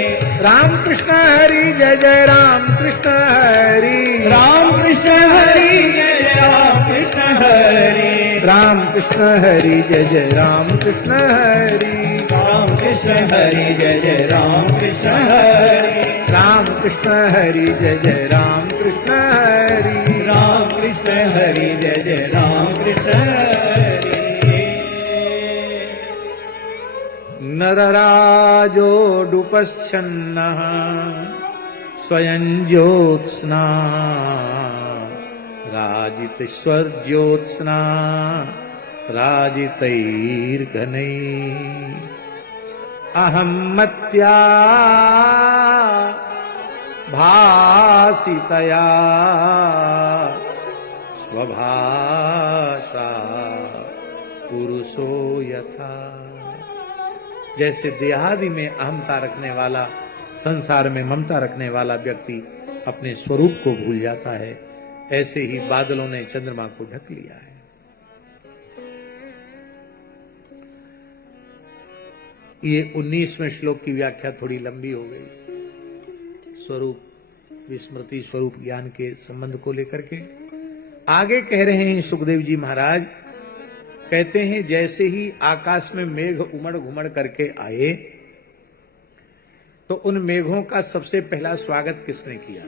राम कृष्ण हरि जय जय राम कृष्ण हरि राम कृष्ण हरि जय जय राम कृष्ण हरि राम कृष्ण हरि जय जय राम कृष्ण हरि राम कृष्ण हरि जय जय राम कृष्ण हरि राम कृष्ण हरि जय जय राम कृष्ण हरि राम कृष्ण हरि जय जय राम कृष्ण हरि नरराजोडुपश्छन्नः स्वयं ज्योत्स्ना राजितस्वर्ज्योत्स्ना राजितैर्घनैः अहं मत्या भासितया स्वभाषा पुरुषो यथा। जैसे देहादि में अहमता रखने वाला, संसार में ममता रखने वाला व्यक्ति अपने स्वरूप को भूल जाता है, ऐसे ही बादलों ने चंद्रमा को ढक लिया है। ये 19वें श्लोक की व्याख्या थोड़ी लंबी हो गई, स्वरूप विस्मृति स्वरूप ज्ञान के संबंध को लेकर के। आगे कह रहे हैं सुखदेव जी महाराज, कहते हैं जैसे ही आकाश में मेघ उमड़ घुमड़ करके आए तो उन मेघों का सबसे पहला स्वागत किसने किया?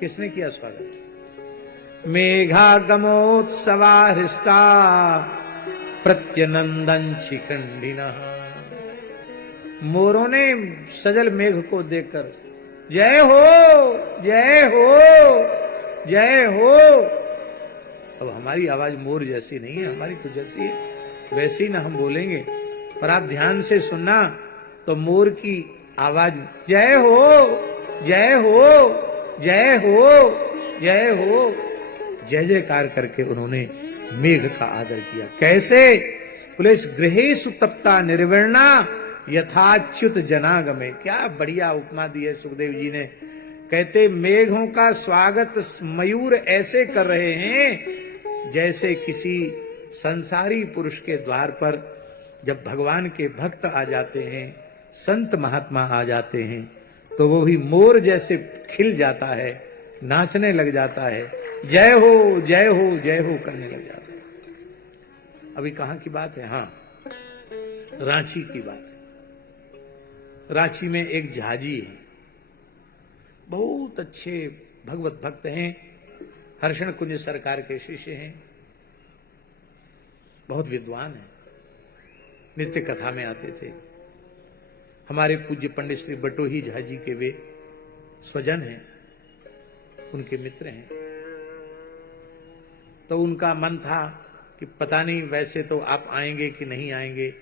किसने किया स्वागत? मेघागमोत्सवा हृष्टा प्रत्यनंदन शिखंडिनः। मोरों ने सजल मेघ को देखकर जय हो जय हो जय हो। अब हमारी आवाज मोर जैसी नहीं है, हमारी तो जैसी है वैसी ना हम बोलेंगे, पर आप ध्यान से सुनना तो मोर की आवाज जय हो जय हो जय हो जय हो, जय जयकार करके उन्होंने मेघ का आदर किया। कैसे? बोले गृहेषु तप्ता निर्विण्णा यथाच्युत जनागमे। क्या बढ़िया उपमा दी है सुखदेव जी ने। कहते मेघों का स्वागत मयूर ऐसे कर रहे हैं जैसे किसी संसारी पुरुष के द्वार पर जब भगवान के भक्त आ जाते हैं, संत महात्मा आ जाते हैं, तो वो भी मोर जैसे खिल जाता है, नाचने लग जाता है, जय हो जय हो जय हो करने लग जाता है। अभी कहाँ की बात है? हाँ, रांची की बात है। रांची में एक झाजी है, बहुत अच्छे भगवत भक्त हैं, हर्षण कुंज सरकार के शिष्य हैं, बहुत विद्वान हैं, नित्य कथा में आते थे। हमारे पूज्य पंडित श्री बटोही झाजी के वे स्वजन हैं, उनके मित्र हैं। तो उनका मन था कि पता नहीं वैसे तो आप आएंगे कि नहीं आएंगे,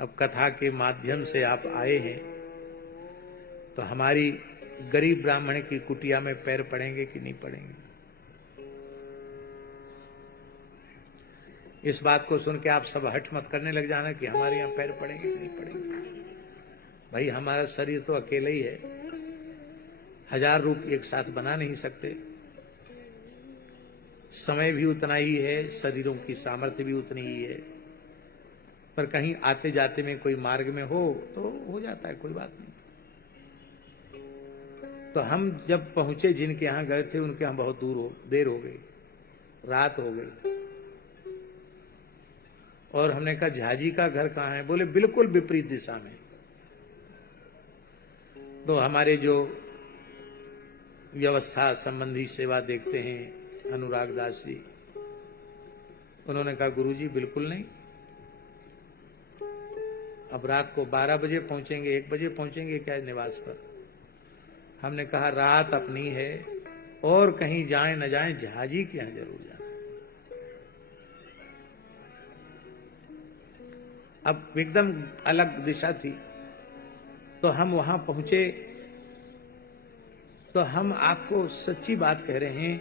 अब कथा के माध्यम से आप आए हैं तो हमारी गरीब ब्राह्मण की कुटिया में पैर पड़ेंगे कि नहीं पड़ेंगे। इस बात को सुन के आप सब हट मत करने लग जाना कि हमारे यहाँ पैर पड़ेंगे कि नहीं पड़ेंगे। भाई हमारा शरीर तो अकेला ही है, 1000 रूप एक साथ बना नहीं सकते, समय भी उतना ही है, शरीरों की सामर्थ्य भी उतनी ही है, पर कहीं आते जाते में कोई मार्ग में हो तो हो जाता है, कोई बात नहीं। तो हम जब पहुंचे जिनके यहाँ गए थे उनके यहाँ बहुत देर हो गई, रात हो गई, और हमने कहा झाजी का घर कहाँ है? बोले बिल्कुल विपरीत दिशा में। तो हमारे जो व्यवस्था संबंधी सेवा देखते हैं अनुराग दास जी, उन्होंने कहा गुरुजी बिल्कुल नहीं, अब रात को 12 बजे पहुंचेंगे, 1 बजे पहुंचेंगे क्या निवास पर? हमने कहा रात अपनी है और कहीं जाए न जाए, झाजी के यहां जरूर जाना। अब एकदम अलग दिशा थी, तो हम वहां पहुंचे। तो हम आपको सच्ची बात कह रहे हैं,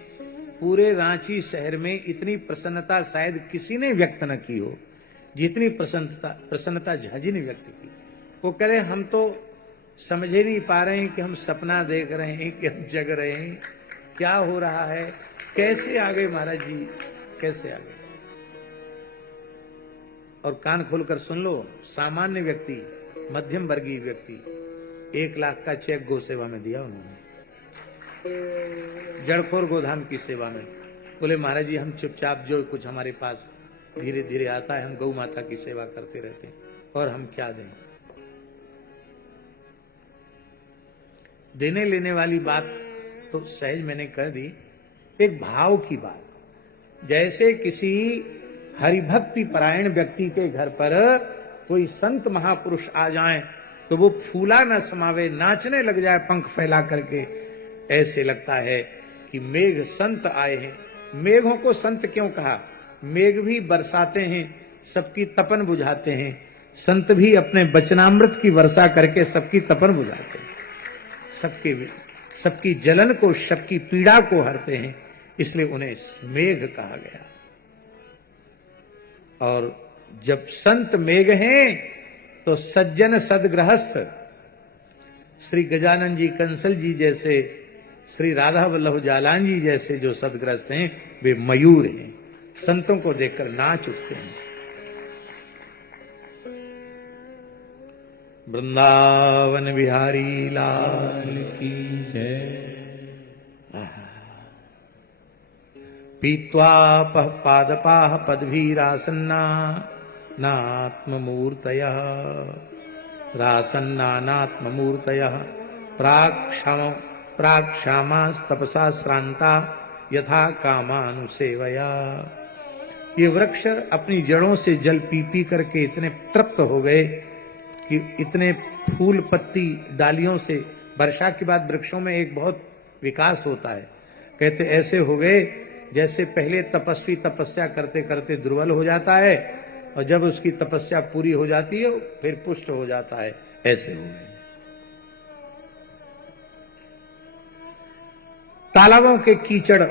पूरे रांची शहर में इतनी प्रसन्नता शायद किसी ने व्यक्त न की हो जितनी प्रसन्नता झाजी ने व्यक्त की। वो कह रहे हम तो समझ ही नहीं पा रहे हैं कि हम सपना देख रहे हैं कि हम जग रहे हैं, क्या हो रहा है, कैसे आ गए महाराज जी, कैसे आ गए। और कान खोलकर सुन लो, सामान्य व्यक्ति, मध्यम वर्गीय व्यक्ति 1 लाख का चेक गौ सेवा में दिया उन्होंने, जड़खोर गोधाम की सेवा में बोले महाराज जी हम चुपचाप जो कुछ हमारे पास धीरे धीरे आता है हम गौ माता की सेवा करते रहते हैं, और हम क्या दें। देने लेने वाली बात तो सहज मैंने कह दी, एक भाव की बात। जैसे किसी हरिभक्ति परायण व्यक्ति के घर पर कोई संत महापुरुष आ जाएं तो वो फूला न समावे, नाचने लग जाए पंख फैला करके, ऐसे लगता है कि मेघ संत आए हैं। मेघों को संत क्यों कहा? मेघ भी बरसाते हैं, सबकी तपन बुझाते हैं। संत भी अपने वचनामृत की वर्षा करके सबकी तपन बुझाते हैं, सबकी जलन को, सबकी पीड़ा को हरते हैं, इसलिए उन्हें मेघ कहा गया। और जब संत मेघ हैं तो सज्जन सदगृहस्थ, श्री गजानन जी कंसल जी जैसे, श्री राधा वल्लभ जालान जी जैसे जो सदगृहस्थ हैं वे मयूर हैं, संतों को देखकर नाच उठते हैं। वृंदावन बिहारी लाल की जय। पीत्वा पादपाः पद्भिरासन्ना नात्ममूर्तयः, रासन्ना नात्ममूर्तयः प्राक्षामास्तपसा श्रांता यथा कामानुसेवया। ये वृक्ष अपनी जड़ों से जल पी पी करके इतने तृप्त हो गए कि इतने फूल पत्ती डालियों से, वर्षा के बाद वृक्षों में एक बहुत विकास होता है, कहते ऐसे हो गए जैसे पहले तपस्वी तपस्या करते करते दुर्बल हो जाता है और जब उसकी तपस्या पूरी हो जाती है फिर पुष्ट हो जाता है, ऐसे हो गए। तालाबों के कीचड़,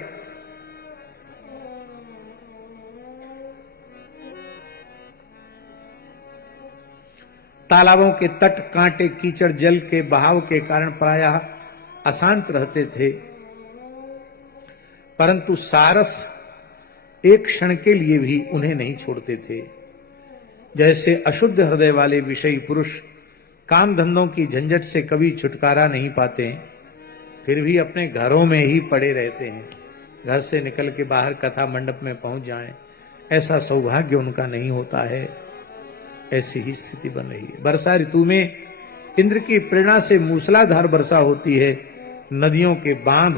तालाबों के तट कांटे कीचड़ जल के बहाव के कारण प्रायः अशांत रहते थे, परंतु सारस एक क्षण के लिए भी उन्हें नहीं छोड़ते थे। जैसे अशुद्ध हृदय वाले विषयी पुरुष काम धंधों की झंझट से कभी छुटकारा नहीं पाते, फिर भी अपने घरों में ही पड़े रहते हैं, घर से निकल के बाहर कथा मंडप में पहुंच जाएं, ऐसा सौभाग्य उनका नहीं होता है। ऐसी ही स्थिति बन रही है। वर्षा ऋतु में इंद्र की प्रेरणा से मूसलाधार वर्षा होती है, नदियों के बांध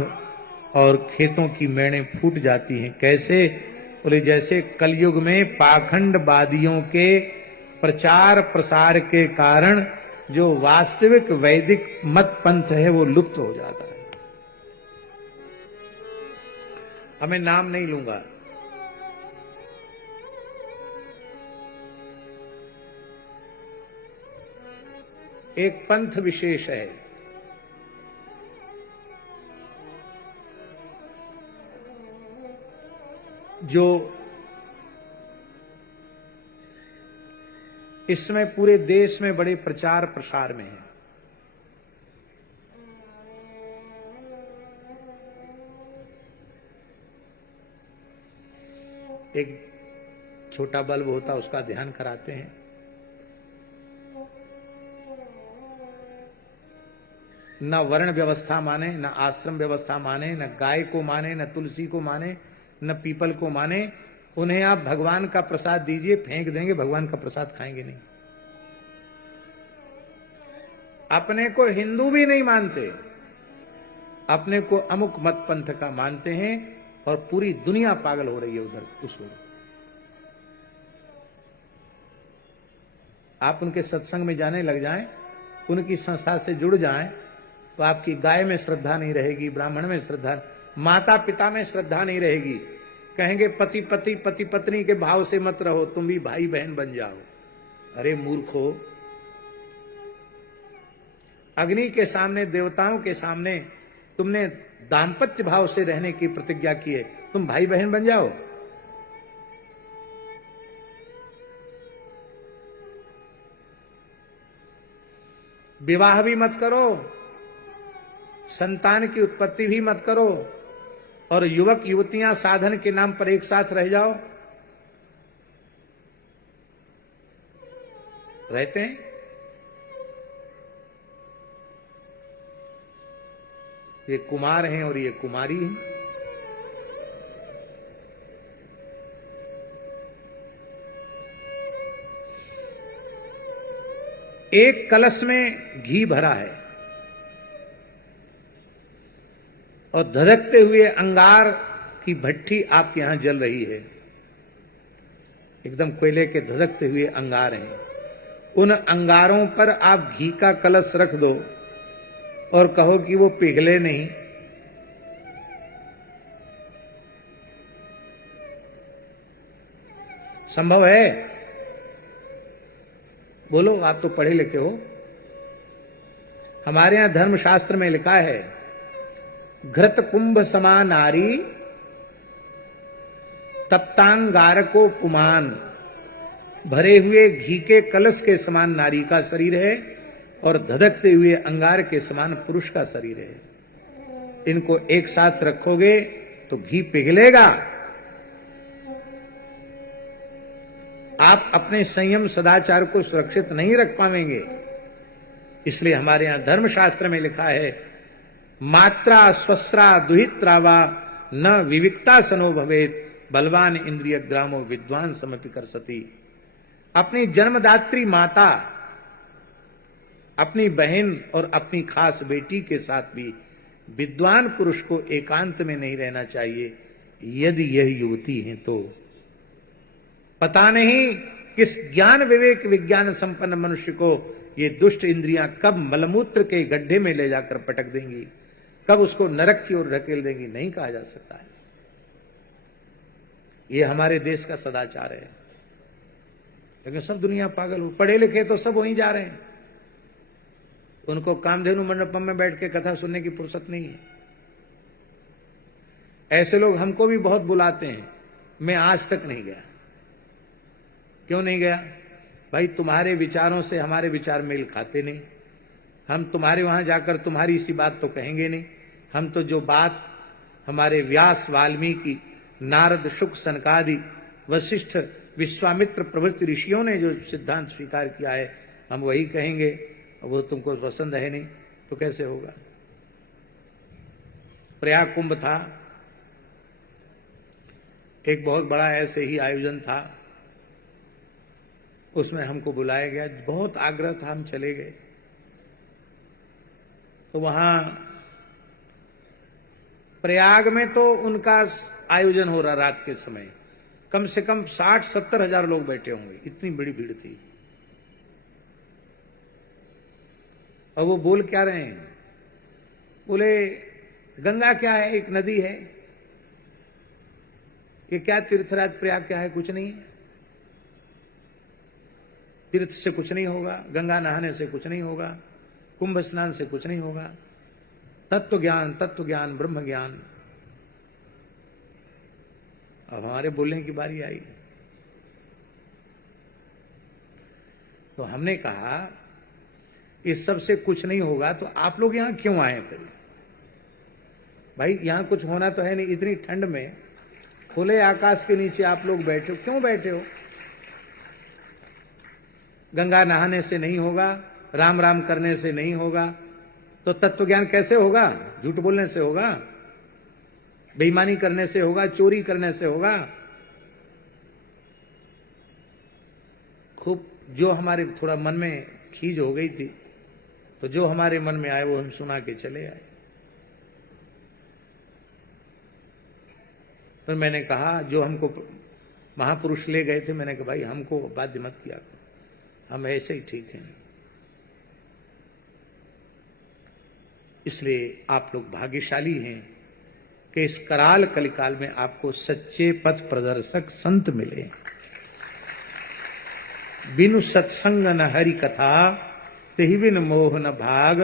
और खेतों की मेड़ें फूट जाती हैं। कैसे? बोले जैसे कलयुग में पाखंडवादियों के प्रचार प्रसार के कारण जो वास्तविक वैदिक मत पंथ है वो लुप्त हो जाता है। हमें नाम नहीं लूंगा, एक पंथ विशेष है जो इसमें पूरे देश में बड़े प्रचार प्रसार में है। एक छोटा बल्ब होता उसका ध्यान कराते हैं, न वर्ण व्यवस्था माने, न आश्रम व्यवस्था माने, न गाय को माने, न तुलसी को माने, न पीपल को माने। उन्हें आप भगवान का प्रसाद दीजिए, फेंक देंगे, भगवान का प्रसाद खाएंगे नहीं। अपने को हिंदू भी नहीं मानते, अपने को अमुक मत पंथ का मानते हैं और पूरी दुनिया पागल हो रही है उधर उस ओर। आप उनके सत्संग में जाने लग जाएं, उनकी संस्था से जुड़ जाएं, तो आपकी गाय में श्रद्धा नहीं रहेगी, ब्राह्मण में श्रद्धा, माता पिता में श्रद्धा नहीं रहेगी। कहेंगे पति पति पति पत्नी के भाव से मत रहो, तुम भी भाई बहन बन जाओ। अरे मूर्खो, अग्नि के सामने, देवताओं के सामने तुमने दाम्पत्य भाव से रहने की प्रतिज्ञा की है, तुम भाई बहन बन जाओ। विवाह भी मत करो, संतान की उत्पत्ति भी मत करो, और युवक युवतियां साधन के नाम पर एक साथ रह जाओ। रहते हैं। ये कुमार हैं और ये कुमारी हैं। एक कलश में घी भरा है और धधकते हुए अंगार की भट्ठी आपके यहां जल रही है, एकदम कोयले के धधकते हुए अंगार हैं। उन अंगारों पर आप घी का कलश रख दो और कहो कि वो पिघले नहीं, संभव है? बोलो, आप तो पढ़े लिखे हो। हमारे यहां धर्मशास्त्र में लिखा है, घृत कुंभ समान नारी तप्तांगार को पुमान। भरे हुए घी के कलश के समान नारी का शरीर है और धधकते हुए अंगार के समान पुरुष का शरीर है। इनको एक साथ रखोगे तो घी पिघलेगा। आप अपने संयम सदाचार को सुरक्षित नहीं रख पाएंगे। इसलिए हमारे यहां धर्मशास्त्र में लिखा है, मात्रा स्वस्रा दुहित्रावा न विविक्ता सनो भवेत बलवान इंद्रिय ग्रामो विद्वान समपि कर सती। अपनी जन्मदात्री माता, अपनी बहन और अपनी खास बेटी के साथ भी विद्वान पुरुष को एकांत में नहीं रहना चाहिए, यदि यह युवती है तो। पता नहीं किस ज्ञान विवेक विज्ञान संपन्न मनुष्य को ये दुष्ट इंद्रियां कब मलमूत्र के गड्ढे में ले जाकर पटक देंगी, कब उसको नरक की ओर ढकेल देंगी, नहीं कहा जा सकता है। ये हमारे देश का सदाचार है। लेकिन सब दुनिया पागल हो, पढ़े लिखे तो सब वहीं जा रहे हैं। उनको कामधेनु मंडपम में बैठ के कथा सुनने की फुर्सत नहीं है। ऐसे लोग हमको भी बहुत बुलाते हैं, मैं आज तक नहीं गया। क्यों नहीं गया? भाई, तुम्हारे विचारों से हमारे विचार मेल खाते नहीं। हम तुम्हारे वहां जाकर तुम्हारी सी बात तो कहेंगे नहीं। हम तो जो बात हमारे व्यास, वाल्मीकि, नारद, शुक, सनकादि, वशिष्ठ, विश्वामित्र प्रभृति ऋषियों ने जो सिद्धांत स्वीकार किया है, हम वही कहेंगे। वो तुमको पसंद है नहीं तो कैसे होगा? प्रयाग कुंभ था, एक बहुत बड़ा ऐसे ही आयोजन था, उसमें हमको बुलाया गया। बहुत आग्रह था, हम चले गए। तो वहां प्रयाग में तो उनका आयोजन हो रहा रात के समय, कम से कम 60-70 हजार लोग बैठे होंगे, इतनी बड़ी भीड़ थी। और वो बोल क्या रहे हैं? बोले, गंगा क्या है? एक नदी है। ये क्या तीर्थराज प्रयाग क्या है? कुछ नहीं है। तीर्थ से कुछ नहीं होगा, गंगा नहाने से कुछ नहीं होगा, कुंभ स्नान से कुछ नहीं होगा। तत्व ज्ञान ब्रह्म ज्ञान। अब हमारे बोलने की बारी आई तो हमने कहा, इस सब से कुछ नहीं होगा तो आप लोग यहां क्यों आए? फिर भाई, यहां कुछ होना तो है नहीं। इतनी ठंड में खुले आकाश के नीचे आप लोग बैठे हो, क्यों बैठे हो? गंगा नहाने से नहीं होगा, राम राम करने से नहीं होगा, तो तत्व ज्ञान कैसे होगा? झूठ बोलने से होगा, बेईमानी करने से होगा, चोरी करने से होगा। खूब जो हमारे थोड़ा मन में खीज हो गई थी, तो जो हमारे मन में आए वो हम सुना के चले आए। फिर मैंने कहा, जो हमको महापुरुष ले गए थे, मैंने कहा भाई हमको बाध्य मत किया करो, हम ऐसे ही ठीक हैं। इसलिए आप लोग भाग्यशाली हैं कि इस कराल कलिकाल में आपको सच्चे पथ प्रदर्शक संत मिले। बिनु सत्संग न हरि कथा, तेहि बिन मोह न भाग,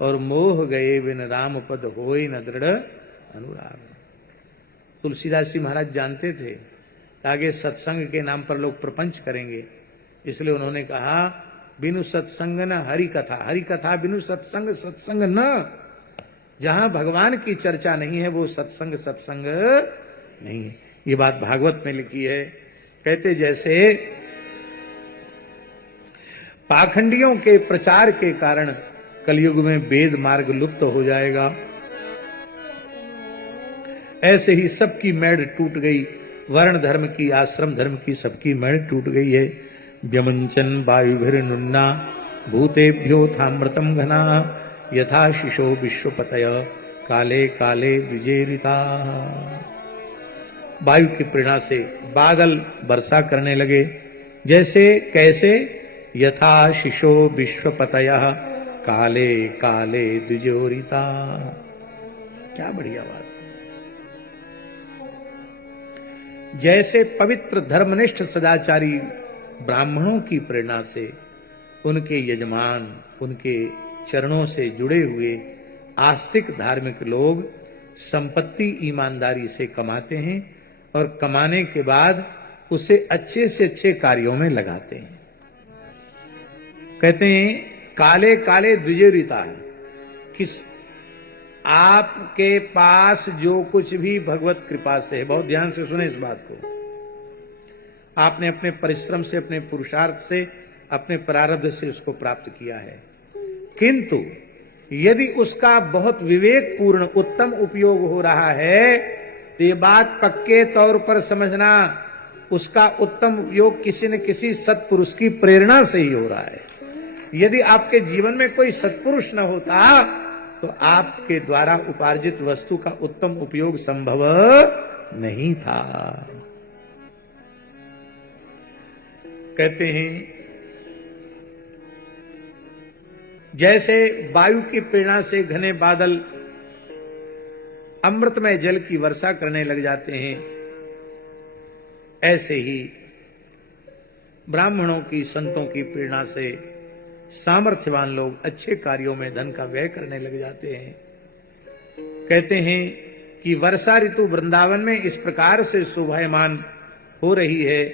और मोह गए बिन राम पद होय न दृढ़ अनुराग। तुलसीदास जी महाराज जानते थे कि आगे सत्संग के नाम पर लोग प्रपंच करेंगे, इसलिए उन्होंने कहा, बिनु सत्संग न हरि कथा। हरि कथा बिनु सत्संग, सत्संग न। जहां भगवान की चर्चा नहीं है वो सत्संग सत्संग नहीं है। ये बात भागवत में लिखी है। कहते जैसे पाखंडियों के प्रचार के कारण कलयुग में वेद मार्ग लुप्त हो जाएगा, ऐसे ही सबकी मैड़ टूट गई। वर्ण धर्म की, आश्रम धर्म की सबकी मैड़ टूट गई है। व्यमंचन वायुभिर्नुन्ना भूतेभ्योऽथामृतं घना यथा शिशो विश्वपतय काले काले द्विजेरिता। वायु की प्रेरणा से बादल वर्षा करने लगे, जैसे कैसे, यथा शिशो विश्वपतय काले काले द्विजोरिता। क्या बढ़िया बात है। जैसे पवित्र धर्मनिष्ठ सदाचारी ब्राह्मणों की प्रेरणा से उनके यजमान, उनके चरणों से जुड़े हुए आस्तिक धार्मिक लोग संपत्ति ईमानदारी से कमाते हैं और कमाने के बाद उसे अच्छे से अच्छे कार्यों में लगाते हैं। कहते हैं काले काले द्विजेरिता है। किस आपके पास जो कुछ भी भगवत कृपा से है, बहुत ध्यान से सुने इस बात को, आपने अपने परिश्रम से, अपने पुरुषार्थ से, अपने प्रारब्ध से उसको प्राप्त किया है, किंतु यदि उसका बहुत विवेकपूर्ण उत्तम उपयोग हो रहा है तो ये बात पक्के तौर पर समझना, उसका उत्तम उपयोग किसी न किसी सत्पुरुष की प्रेरणा से ही हो रहा है। यदि आपके जीवन में कोई सत्पुरुष न होता तो आपके द्वारा उपार्जित वस्तु का उत्तम उपयोग संभव नहीं था। कहते हैं जैसे वायु की प्रेरणा से घने बादल अमृतमय जल की वर्षा करने लग जाते हैं, ऐसे ही ब्राह्मणों की, संतों की प्रेरणा से सामर्थ्यवान लोग अच्छे कार्यों में धन का व्यय करने लग जाते हैं। कहते हैं कि वर्षा ऋतु वृंदावन में इस प्रकार से शोभायमान हो रही है,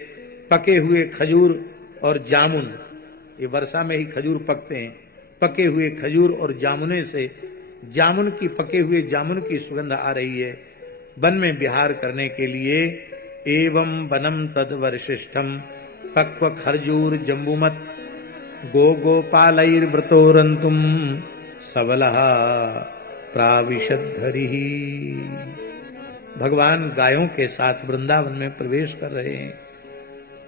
पके हुए खजूर और जामुन, ये वर्षा में ही खजूर पकते हैं, पके हुए खजूर और जामुने से जामुन की, पके हुए जामुन की सुगंध आ रही है। वन में विहार करने के लिए एवं वनम तद वर्षिष्ठम पक्व खरजूर जम्बुमत गो गोपालैर्व्रतोरंतुम सबलः प्राविशद्धरि। भगवान गायों के साथ वृंदावन में प्रवेश कर रहे हैं।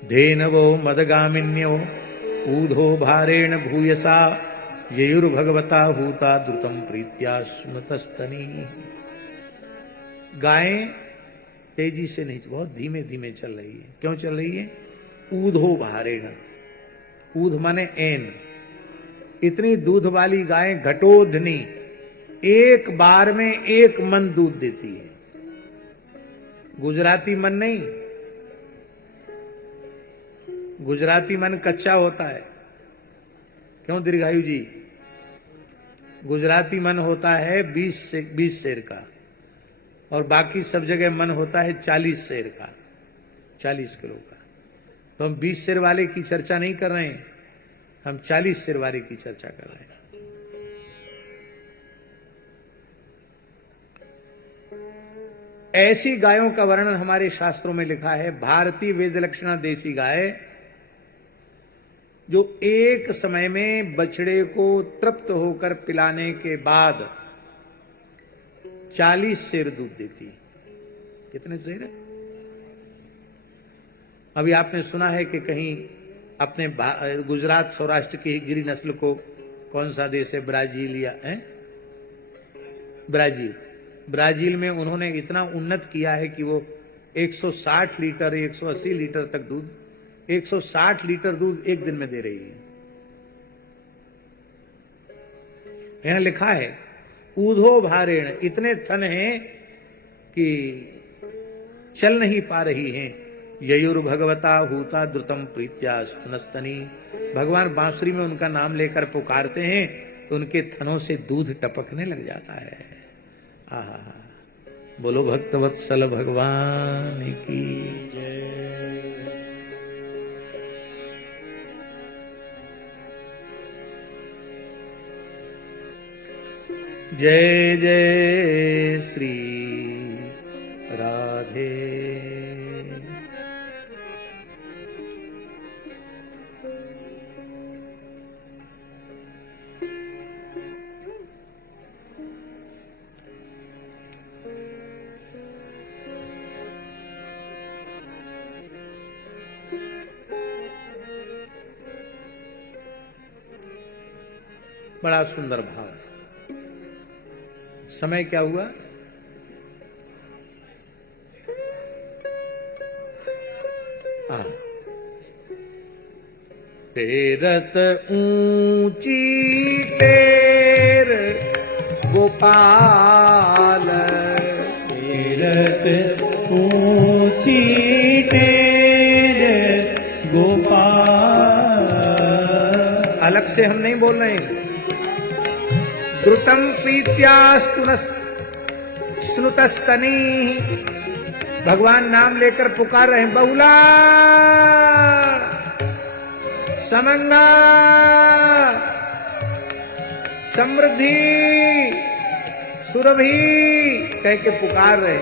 धेनवो मदगामिन्यो ऊधो भारेण भूयसा ययुर्भगवता हूता द्रुतम प्रीत्या स्मृतस्तनी। गायें तेजी से नहीं, बहुत धीमे धीमे चल रही है। क्यों चल रही है? ऊधो भारेण, ऊध माने एन, इतनी दूध वाली गायें घटोधनी एक बार में 1 मन दूध देती है। गुजराती मन नहीं, गुजराती मन कच्चा होता है। क्यों दीर्घायु जी? गुजराती मन होता है 20 सेर का, और बाकी सब जगह मन होता है 40 सेर का, 40 किलो का। तो हम 20 सेर वाले की चर्चा नहीं कर रहे हैं, हम 40 सेर वाले की चर्चा कर रहे हैं। ऐसी गायों का वर्णन हमारे शास्त्रों में लिखा है। भारतीय वेद लक्षणा देसी गाय जो एक समय में बछड़े को तृप्त होकर पिलाने के बाद 40 सेर दूध देती है। कितने सेर है? अभी आपने सुना है कि कहीं अपने गुजरात सौराष्ट्र की गिरी नस्ल को कौन सा देश है, ब्राजील या है, ब्राजील में उन्होंने इतना उन्नत किया है कि वो 160 लीटर 180 लीटर तक दूध, 160 लीटर दूध एक दिन में दे रही है। यहां लिखा है ऊधो भारेण, इतने थन हैं कि चल नहीं पा रही हैं। ययुर भगवता हूता द्रुतम प्रीत्या स्तनस्तनी। भगवान बांसुरी में उनका नाम लेकर पुकारते हैं तो उनके थनों से दूध टपकने लग जाता है। आहा, बोलो भक्तवत्सल भगवान की जय। जय जय श्री राधे। बड़ा सुंदर भाव। समय क्या हुआ? टेरत ऊंची टेर गोपाल, टेरत ऊंची टेर गोपाल। अलग से हम नहीं बोल रहे हैं। द्रुतम प्रीत्यास्तु स्नुतस्तनी, भगवान नाम लेकर पुकार रहे हैं। बहुला समंगा समृद्धि सुरभि कह के पुकार रहे,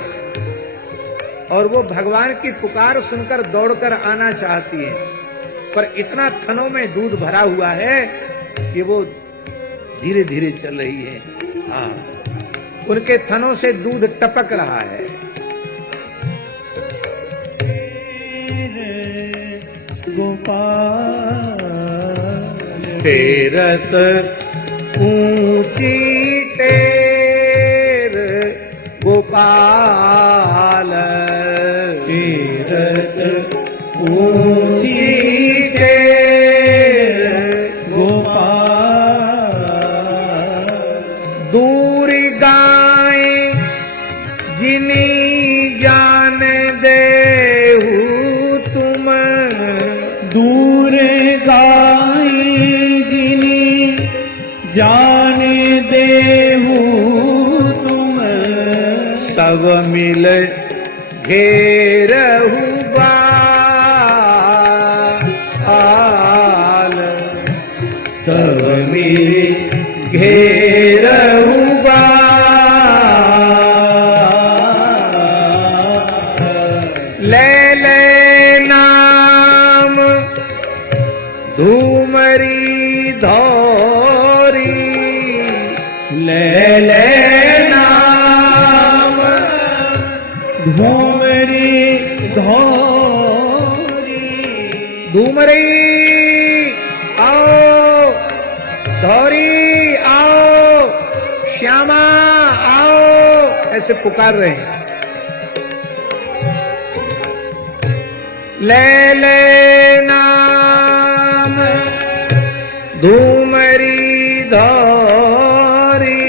और वो भगवान की पुकार सुनकर दौड़कर आना चाहती है, पर इतना थनों में दूध भरा हुआ है कि वो धीरे धीरे चल रही है। हाँ, उनके थनों से दूध टपक रहा है। गोपाल टेरत ऊंची टेर गोपाल, टेरत ऊंची टेर गोपाल। दूर गाय जिनी जान देहु तुम, दूर गाई जिनी जान देहु तुम, सब मिल घेरहु बाल, सब मिल घेरहु ले ले नाम धूमरी धौरी, ले ले नाम धूमरी धौरी। धूमरी आओ, धौरी आओ, श्यामा आओ, ऐसे पुकार रहे हैं। ले ले नाम धूमरी धौरी,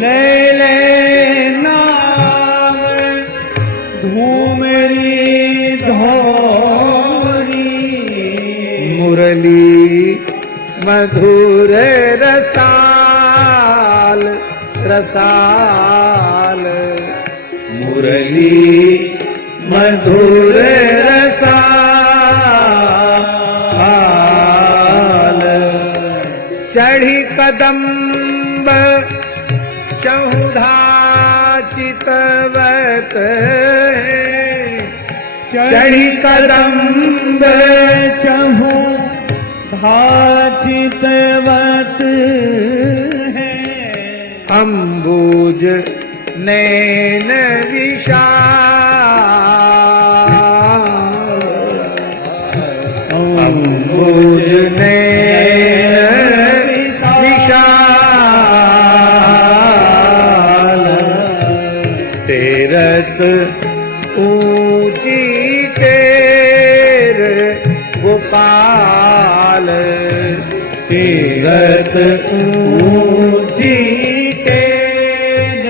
ले ले नाम धूमरी धौरी। मुरली मधुर रसाल रसाल, मुरली मधुर रसाल। चढ़ी कदम्ब चहुधा चितवत, चढ़ी कदम्ब चहु धाचितवत है, अम्बुज नैन विशाल, अम्बुज नैन विशाल। टेरत ऊंची टेर गोपाल, टेरत ऊंची टेर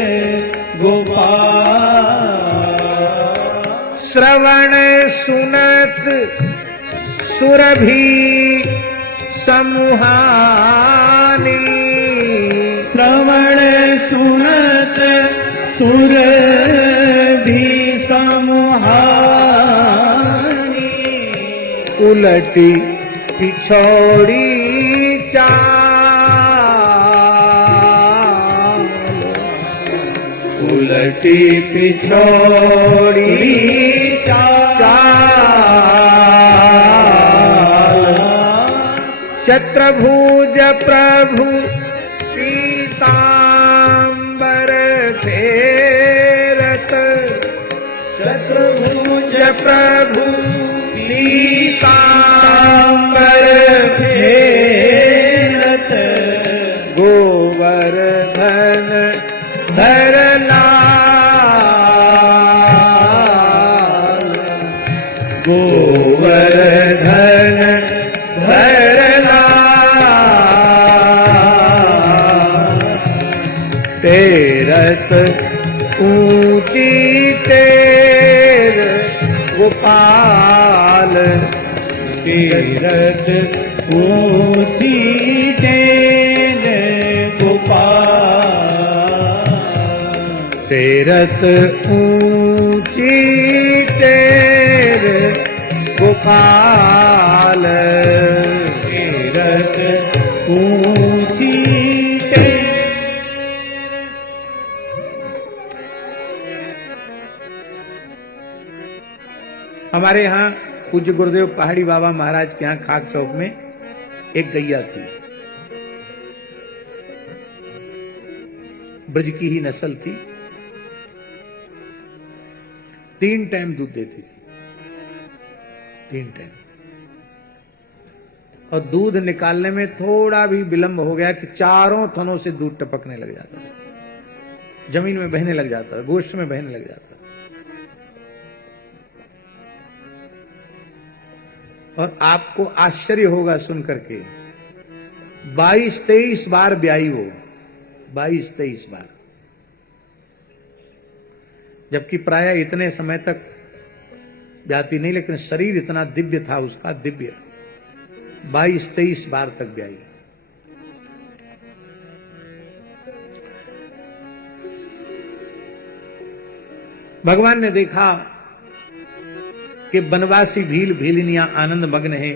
गोपाल। श्रवण सुनत सुरभि समूहानी, श्रवण सुनत सुरभि समूहानी। उलटी पिछौड़ी चाल, उलटी पिछौड़ी चाल। चत्रभुज प्रभु पीतांबर फेरत, चत्रभुज प्रभु पीतांबर फेरत, गोवर्धन भरला तेरत ऊंची तेर गोपाल तीरथ ऊंची टेन गोपाल तेरत ऊंची तेर गोपाल तीरथ ऊंची टेन। हमारे यहाँ पूज्य गुरुदेव पहाड़ी बाबा महाराज के यहाँ खाक चौक में एक गैया थी, ब्रज की ही नस्ल थी, 3 टाइम दूध देती थी, 3 टाइम। और दूध निकालने में थोड़ा भी विलंब हो गया कि चारों थनों से दूध टपकने लग जाता था, जमीन में बहने लग जाता था, गोश्त में बहने लग जाता था। और आपको आश्चर्य होगा सुन करके, 22-23 बार ब्याई वो, 22-23 बार, जबकि प्राय इतने समय तक ब्याती नहीं, लेकिन शरीर इतना दिव्य था उसका, दिव्य, 22-23 बार तक ब्याई। भगवान ने देखा कि बनवासी भील भीलिनियां आनंद मग्न हैं,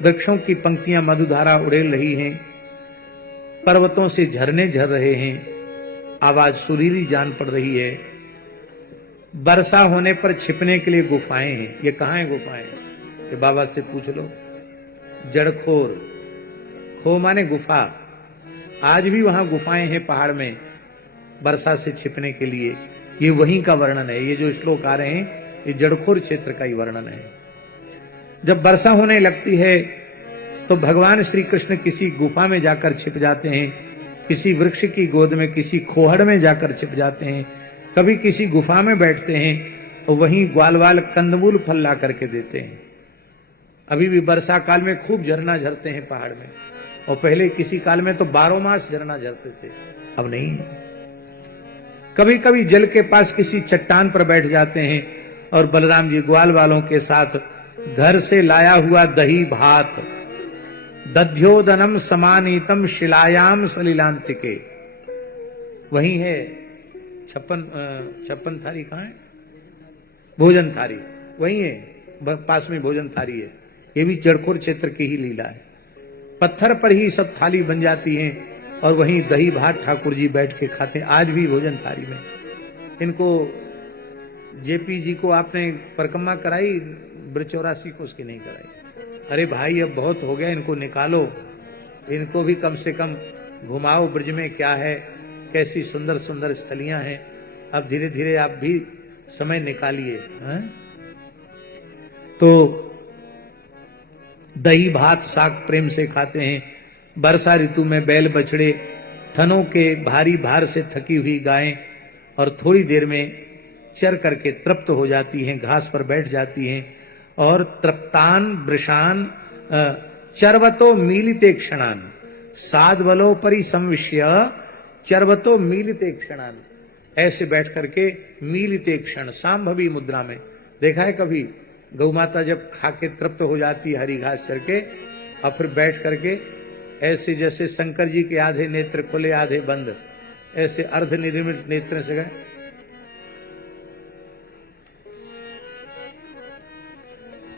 वृक्षों की पंक्तियां मधुधारा उड़ेल रही हैं, पर्वतों से झरने झर रहे हैं, आवाज सुरीली जान पड़ रही है, वर्षा होने पर छिपने के लिए गुफाएं हैं। ये कहां है गुफाएं? ये बाबा से पूछ लो। जड़खोर, खो माने गुफा, आज भी वहां गुफाएं हैं पहाड़ में वर्षा से छिपने के लिए। ये वहीं का वर्णन है, ये जो श्लोक आ रहे हैं ये जड़खोर क्षेत्र का ही वर्णन है। जब वर्षा होने लगती है तो भगवान श्री कृष्ण किसी गुफा में जाकर छिप जाते हैं, किसी वृक्ष की गोद में, किसी खोहड़ में जाकर छिप जाते हैं, कभी किसी गुफा में बैठते हैं और वहीं ग्वालवाल कंदमूल फल ला करके देते हैं। अभी भी वर्षा काल में खूब झरना झरते हैं पहाड़ में, और पहले किसी काल में तो 12 मास झरना झरते थे, अब नहीं। कभी कभी जल के पास किसी चट्टान पर बैठ जाते हैं और बलराम जी ग्वाल वालों के साथ घर से लाया हुआ दही भात, दध्योदनम समानीतम शिलायाम सलिलांतिके, वही है 56 थाली। कहाँ है भोजन थाली? वही है, पास में भोजन थाली है। ये भी जड़खोर क्षेत्र की ही लीला है। पत्थर पर ही सब थाली बन जाती हैं और वहीं दही भात ठाकुर जी बैठ के खाते हैं, आज भी भोजन थाली में। इनको जेपी जी को आपने परिक्रमा कराई, ब्रजचौरासी को उसकी नहीं कराई। अरे भाई अब बहुत हो गया, इनको निकालो, इनको भी कम से कम घुमाओ ब्रज में क्या है, कैसी सुंदर सुंदर स्थलियां हैं। अब धीरे धीरे आप भी समय निकालिए। तो दही भात साग प्रेम से खाते हैं। वर्षा ऋतु में बैल बछड़े थनों के भारी भार से थकी हुई गायें और थोड़ी देर में चर करके तृप्त हो जाती हैं, घास पर बैठ जाती हैं और तृप्तान वृषान चरवतो मीलिते क्षणान साधवलो परिसंविष्य चरवतो मीलिते क्षणान, ऐसे बैठ करके मीलिते क्षण, सांभवी मुद्रा में। देखा है कभी गौ माता जब खा के तृप्त हो जाती है हरी घास चर के, और फिर बैठ करके ऐसे जैसे शंकर जी के आधे नेत्र खुले आधे बंद, ऐसे अर्ध निर्मित नेत्र से गए।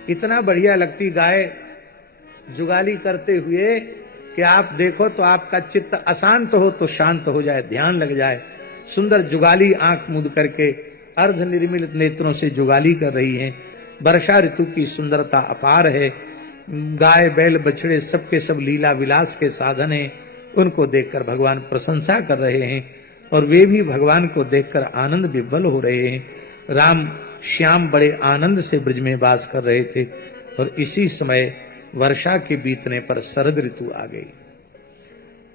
इतना बढ़िया लगती गाय जुगाली करते हुए कि आप देखो तो आपका चित्त अशांत हो तो शांत हो जाए, ध्यान लग जाए। सुंदर जुगाली आंख मूंद करके अर्ध निर्मित नेत्रों से जुगाली कर रही हैं। वर्षा ऋतु की सुंदरता अपार है। गाय बैल बछड़े सबके सब लीला विलास के साधन हैं। उनको देखकर भगवान प्रशंसा कर रहे हैं और वे भी भगवान को देखकर आनंद विह्वल हो रहे हैं। राम श्याम बड़े आनंद से ब्रज में वास कर रहे थे और इसी समय वर्षा के बीतने पर शरद ऋतु आ गई।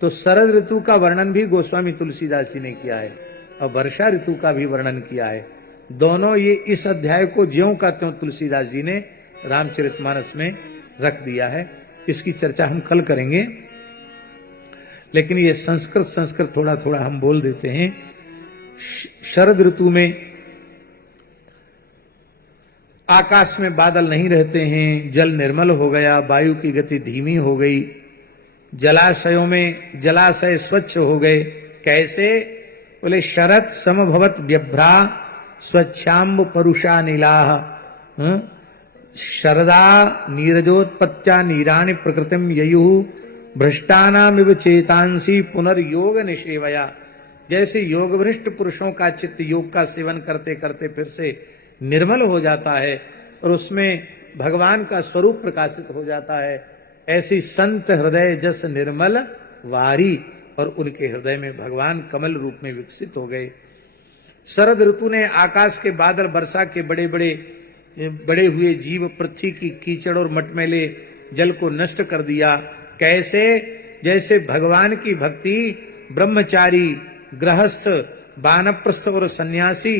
तो शरद ऋतु का वर्णन भी गोस्वामी तुलसीदास जी ने किया है और वर्षा ऋतु का भी वर्णन किया है। दोनों ये इस अध्याय को ज्यों का त्यों तुलसीदास जी ने रामचरितमानस में रख दिया है। इसकी चर्चा हम कल करेंगे, लेकिन ये संस्कृत थोड़ा थोड़ा हम बोल देते हैं। शरद ऋतु में आकाश में बादल नहीं रहते हैं, जल निर्मल हो गया, वायु की गति धीमी हो गई, जलाशयों में जलाशय स्वच्छ हो गए। कैसे? बोले शरत समभवत व्यभ्रा स्वच्छाम्ब परुषा नीलाह शरदा नीरजोत्पत्त्या नीराणि प्रकृतिम ययु भ्रष्टानामिव चेतांसी पुनर्योग निषेवया। जैसे योग भ्रष्ट पुरुषों का चित्त योग का सेवन करते करते फिर से निर्मल हो जाता है और उसमें भगवान का स्वरूप प्रकाशित हो जाता है, ऐसी संत हृदय जस निर्मल वारी, और उनके हृदय में भगवान कमल रूप में विकसित हो गए। शरद ऋतु ने आकाश के बादल, वर्षा के बड़े हुए जीव, पृथ्वी की कीचड़ और मटमैले जल को नष्ट कर दिया। कैसे? जैसे भगवान की भक्ति ब्रह्मचारी, गृहस्थ, वानप्रस्थ और सन्यासी,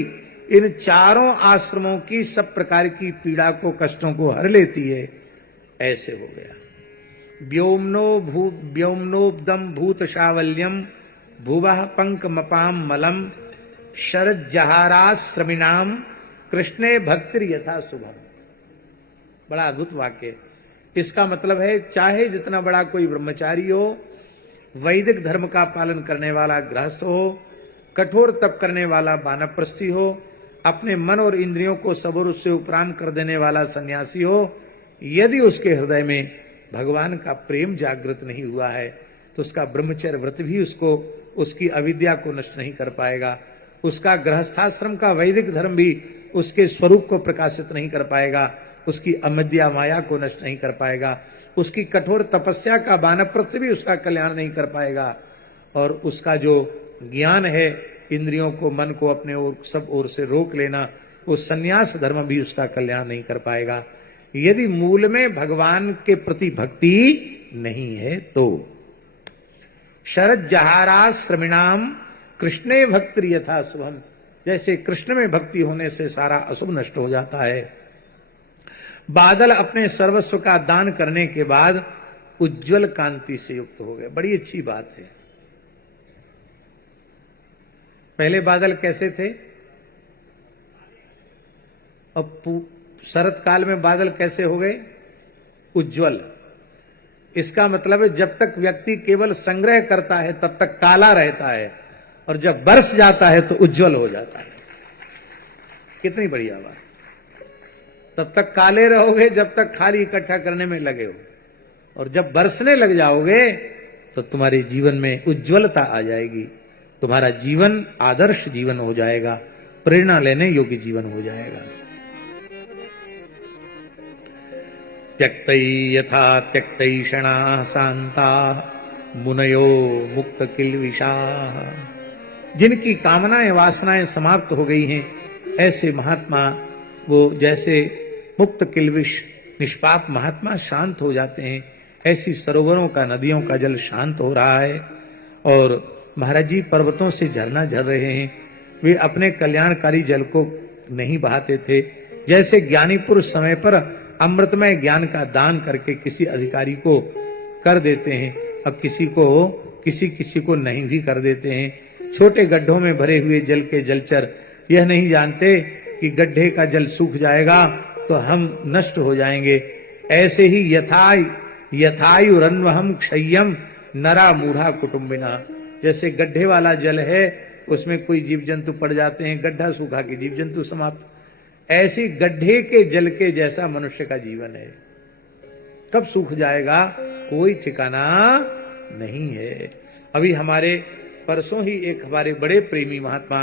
इन चारों आश्रमों की सब प्रकार की पीड़ा को, कष्टों को हर लेती है, ऐसे हो गया। व्योम्नोब्दम भूत शावल्यम भुवः पंक मपाम मलम शरज्जहाराश्रमिणाम कृष्णे भक्तिर यथा शुभम। बड़ा अद्भुत वाक्य। इसका मतलब है, चाहे जितना बड़ा कोई ब्रह्मचारी हो, वैदिक धर्म का पालन करने वाला गृहस्थ हो, कठोर तप करने वाला वानप्रस्थी हो, अपने मन और इंद्रियों को सबूर से उपराम कर देने वाला सन्यासी हो, यदि उसके हृदय में भगवान का प्रेम जागृत नहीं हुआ है तो उसका ब्रह्मचर्य व्रत भी उसको, उसकी अविद्या को नष्ट नहीं कर पाएगा, उसका गृहस्थाश्रम का वैदिक धर्म भी उसके स्वरूप को प्रकाशित नहीं कर पाएगा, उसकी अमद्या माया को नष्ट नहीं कर पाएगा, उसकी कठोर तपस्या का वानप्रस्थ भी उसका कल्याण नहीं कर पाएगा, और उसका जो ज्ञान है, इंद्रियों को, मन को अपने ओर सब ओर से रोक लेना, वो सन्यास धर्म भी उसका कल्याण नहीं कर पाएगा, यदि मूल में भगवान के प्रति भक्ति नहीं है तो। शरद जहारा श्रमिणाम कृष्णे भक्ति यथा शुभम। जैसे कृष्ण में भक्ति होने से सारा अशुभ नष्ट हो जाता है। बादल अपने सर्वस्व का दान करने के बाद उज्जवल कांति से युक्त हो गए। बड़ी अच्छी बात है। पहले बादल कैसे थे? अब शरत काल में बादल कैसे हो गए? उज्जवल। इसका मतलब है, जब तक व्यक्ति केवल संग्रह करता है तब तक काला रहता है, और जब बरस जाता है तो उज्जवल हो जाता है। कितनी बढ़िया बात। तब तक काले रहोगे जब तक खाली इकट्ठा करने में लगे हो, और जब बरसने लग जाओगे तो तुम्हारे जीवन में उज्जवलता आ जाएगी, तुम्हारा जीवन आदर्श जीवन हो जाएगा, प्रेरणा लेने योग्य जीवन हो जाएगा। त्यक्तै यथा त्यक्तैषणा शांता मुनयो मुक्त किल्विषा। जिनकी कामनाएं वासनाएं समाप्त हो गई हैं, ऐसे महात्मा, वो जैसे मुक्त किल्विष निष्पाप महात्मा शांत हो जाते हैं, ऐसी सरोवरों का, नदियों का जल शांत हो रहा है। और महाराज जी पर्वतों से झरना झर रहे हैं। वे अपने कल्याणकारी जल को नहीं बहाते थे। जैसे ज्ञानी पुरुष समय पर अमृतमय ज्ञान का दान करके किसी अधिकारी को कर देते हैं, अब किसी को नहीं भी कर देते हैं। छोटे गड्ढों में भरे हुए जल के जलचर यह नहीं जानते कि गड्ढे का जल सूख जाएगा तो हम नष्ट हो जाएंगे। ऐसे ही यथायुरन्वहम क्षय्यम नरा मूढ़ा कुटुम्बिना। जैसे गड्ढे वाला जल है, उसमें कोई जीव जंतु पड़ जाते हैं, गड्ढा सूखा के जीव जंतु समाप्त। ऐसी गड्ढे के जल के जैसा मनुष्य का जीवन है। कब सूख जाएगा कोई ठिकाना नहीं है। अभी हमारे परसों ही एक हमारे बड़े प्रेमी महात्मा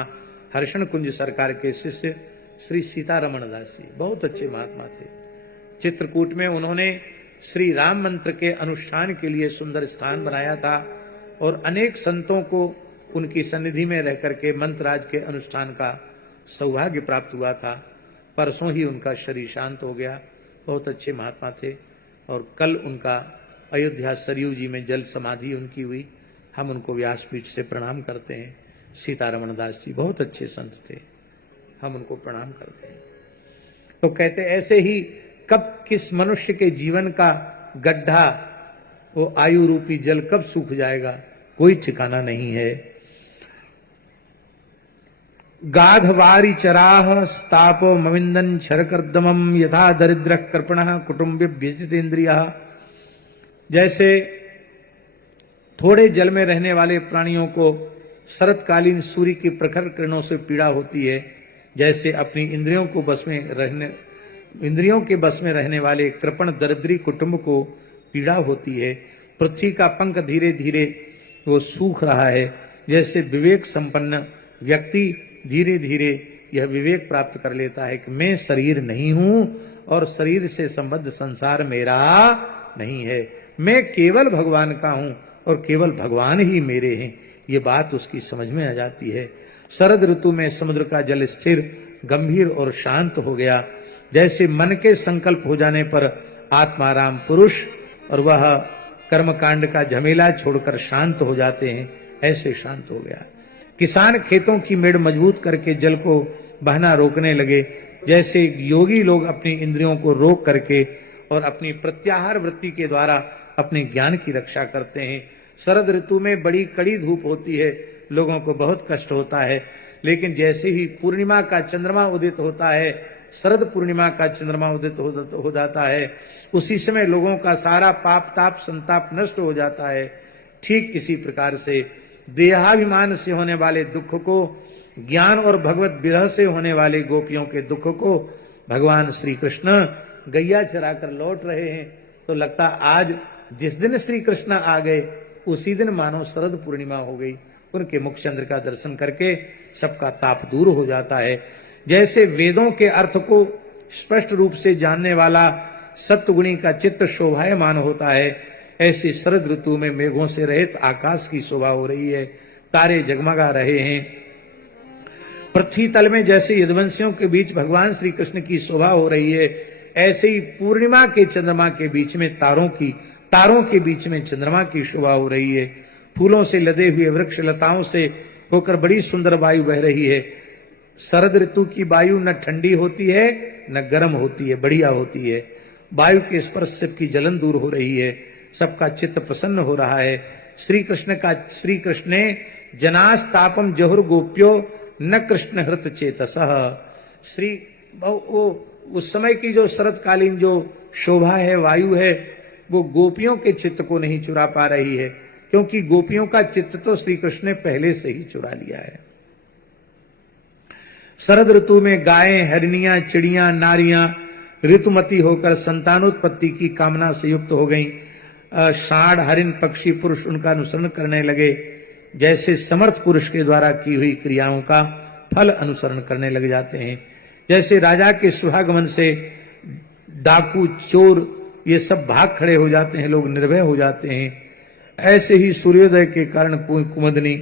हर्षण कुंज सरकार के शिष्य श्री सीतारमण दास जी, बहुत अच्छे महात्मा थे। चित्रकूट में उन्होंने श्री राम मंत्र के अनुष्ठान के लिए सुंदर स्थान बनाया था, और अनेक संतों को उनकी सन्निधि में रह करके मंत्रराज के अनुष्ठान का सौभाग्य प्राप्त हुआ था। परसों ही उनका शरीर शांत हो गया। बहुत अच्छे महात्मा थे। और कल उनका अयोध्या सरयू जी में जल समाधि उनकी हुई। हम उनको व्यासपीठ से प्रणाम करते हैं। सीतारमण दास जी बहुत अच्छे संत थे। हम उनको प्रणाम करते हैं। तो कहते ऐसे ही कब किस मनुष्य के जीवन का गड्ढा, वो आयु रूपी जल कब सूख जाएगा, कोई ठिकाना नहीं है। गाधवारी चराह स्तापो मविंदन शरकर्दमम यथा दरिद्र कृपण कुटुंबी व्यजित इंद्रिय। जैसे थोड़े जल में रहने वाले प्राणियों को शरतकालीन सूर्य की प्रखर किरणों से पीड़ा होती है, जैसे अपनी इंद्रियों के बस में रहने वाले कृपण दरिद्री कुटुंब को पीड़ा होती है। पृथ्वी का पंख धीरे धीरे वो सूख रहा है, जैसे विवेक संपन्न व्यक्ति धीरे धीरे यह विवेक प्राप्त कर लेता है कि मैं शरीर नहीं हूं और शरीर से संबद्ध संसार मेरा नहीं है, मैं केवल भगवान का हूं और केवल भगवान ही मेरे हैं। ये बात उसकी समझ में आ जाती है। शरद ऋतु में समुद्र का जल स्थिर, गंभीर और शांत हो गया, जैसे मन के संकल्प हो जाने पर आत्माराम पुरुष और वह कर्मकांड का झमेला छोड़कर शांत हो जाते हैं, ऐसे शांत हो गया। किसान खेतों की मेड़ मजबूत करके जल को बहना रोकने लगे, जैसे योगी लोग अपनी इंद्रियों को रोक करके और अपनी प्रत्याहार वृत्ति के द्वारा अपने ज्ञान की रक्षा करते हैं। शरद ऋतु में बड़ी कड़ी धूप होती है, लोगों को बहुत कष्ट होता है, लेकिन जैसे ही पूर्णिमा का चंद्रमा उदित होता है, शरद पूर्णिमा का चंद्रमा उदित हो जाता है, उसी समय लोगों का सारा पाप ताप संताप नष्ट हो जाता है। ठीक इसी प्रकार से देहाभिमान से होने वाले दुख को, ज्ञान और भगवत विरह से होने वाले गोपियों के दुख को भगवान श्री कृष्ण गैया चराकर लौट रहे हैं, तो लगता आज जिस दिन श्री कृष्ण आ गए उसी दिन मानो शरद पूर्णिमा हो गई। उनके मुख चंद्र का दर्शन करके सबका ताप दूर हो जाता है। जैसे वेदों के अर्थ को स्पष्ट रूप से जानने वाला सत्वगुणी का चित्त शोभायमान होता है, ऐसे शरद ऋतु में मेघों से रहित आकाश की शोभा हो रही है, तारे जगमगा रहे हैं। पृथ्वी तल में जैसे यदुवंशियों के बीच भगवान श्री कृष्ण की शोभा हो रही है, ऐसे ही पूर्णिमा के चंद्रमा के बीच में तारों के बीच में चंद्रमा की शोभा हो रही है। फूलों से लदे हुए वृक्ष लताओं से होकर बड़ी सुंदर वायु बह रही है। शरद ऋतु की वायु न ठंडी होती है न गर्म होती है, बढ़िया होती है। वायु के स्पर्श से की जलन दूर हो रही है, सबका चित्त प्रसन्न हो रहा है। श्री कृष्ण जनास्तापम जहुर गोप्यो न कृष्ण हृत चेतसः। उस समय की जो शरदकालीन जो शोभा है, वायु है, वो गोपियों के चित्त को नहीं चुरा पा रही है, क्योंकि गोपियों का चित्त तो श्री कृष्ण ने पहले से ही चुरा लिया है। शरद ऋतु में गायें, हरिणियां, चिड़ियां, नारियां ऋतुमती होकर संतानोत्पत्ति की कामना से युक्त हो गईं। षाढ़, हरिण, पक्षी, पुरुष उनका अनुसरण करने लगे, जैसे समर्थ पुरुष के द्वारा की हुई क्रियाओं का फल अनुसरण करने लग जाते हैं। जैसे राजा के सुहागमन से डाकू, चोर ये सब भाग खड़े हो जाते हैं, लोग निर्भय हो जाते हैं, ऐसे ही सूर्योदय के कारण कुमुदनी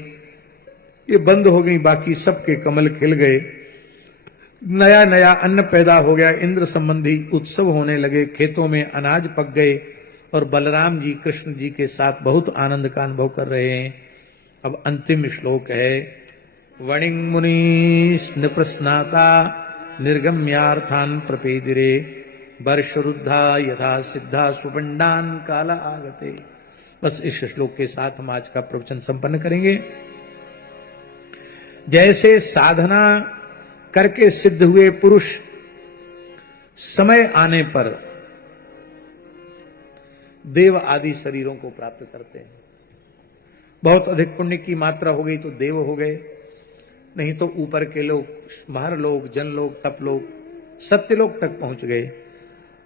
ये बंद हो गई, बाकी सबके कमल खिल गए, नया नया अन्न पैदा हो गया, इंद्र संबंधी उत्सव होने लगे, खेतों में अनाज पक गए और बलराम जी कृष्ण जी के साथ बहुत आनंद का अनुभव कर रहे हैं। अब अंतिम श्लोक है, वणिंग मुनीश निप्रस्नाता निर्गम्यार्थान प्रपेदिरे वर्षरुद्धा यथा सिद्धा सुपंडान काल आगते। बस इस श्लोक के साथ हम आज का प्रवचन संपन्न करेंगे। जैसे साधना करके सिद्ध हुए पुरुष समय आने पर देव आदि शरीरों को प्राप्त करते हैं। बहुत अधिक पुण्य की मात्रा हो गई तो देव हो गए, नहीं तो ऊपर के लोग, महर लोग, जन लोग, तप लोग, सत्यलोक तक पहुंच गए।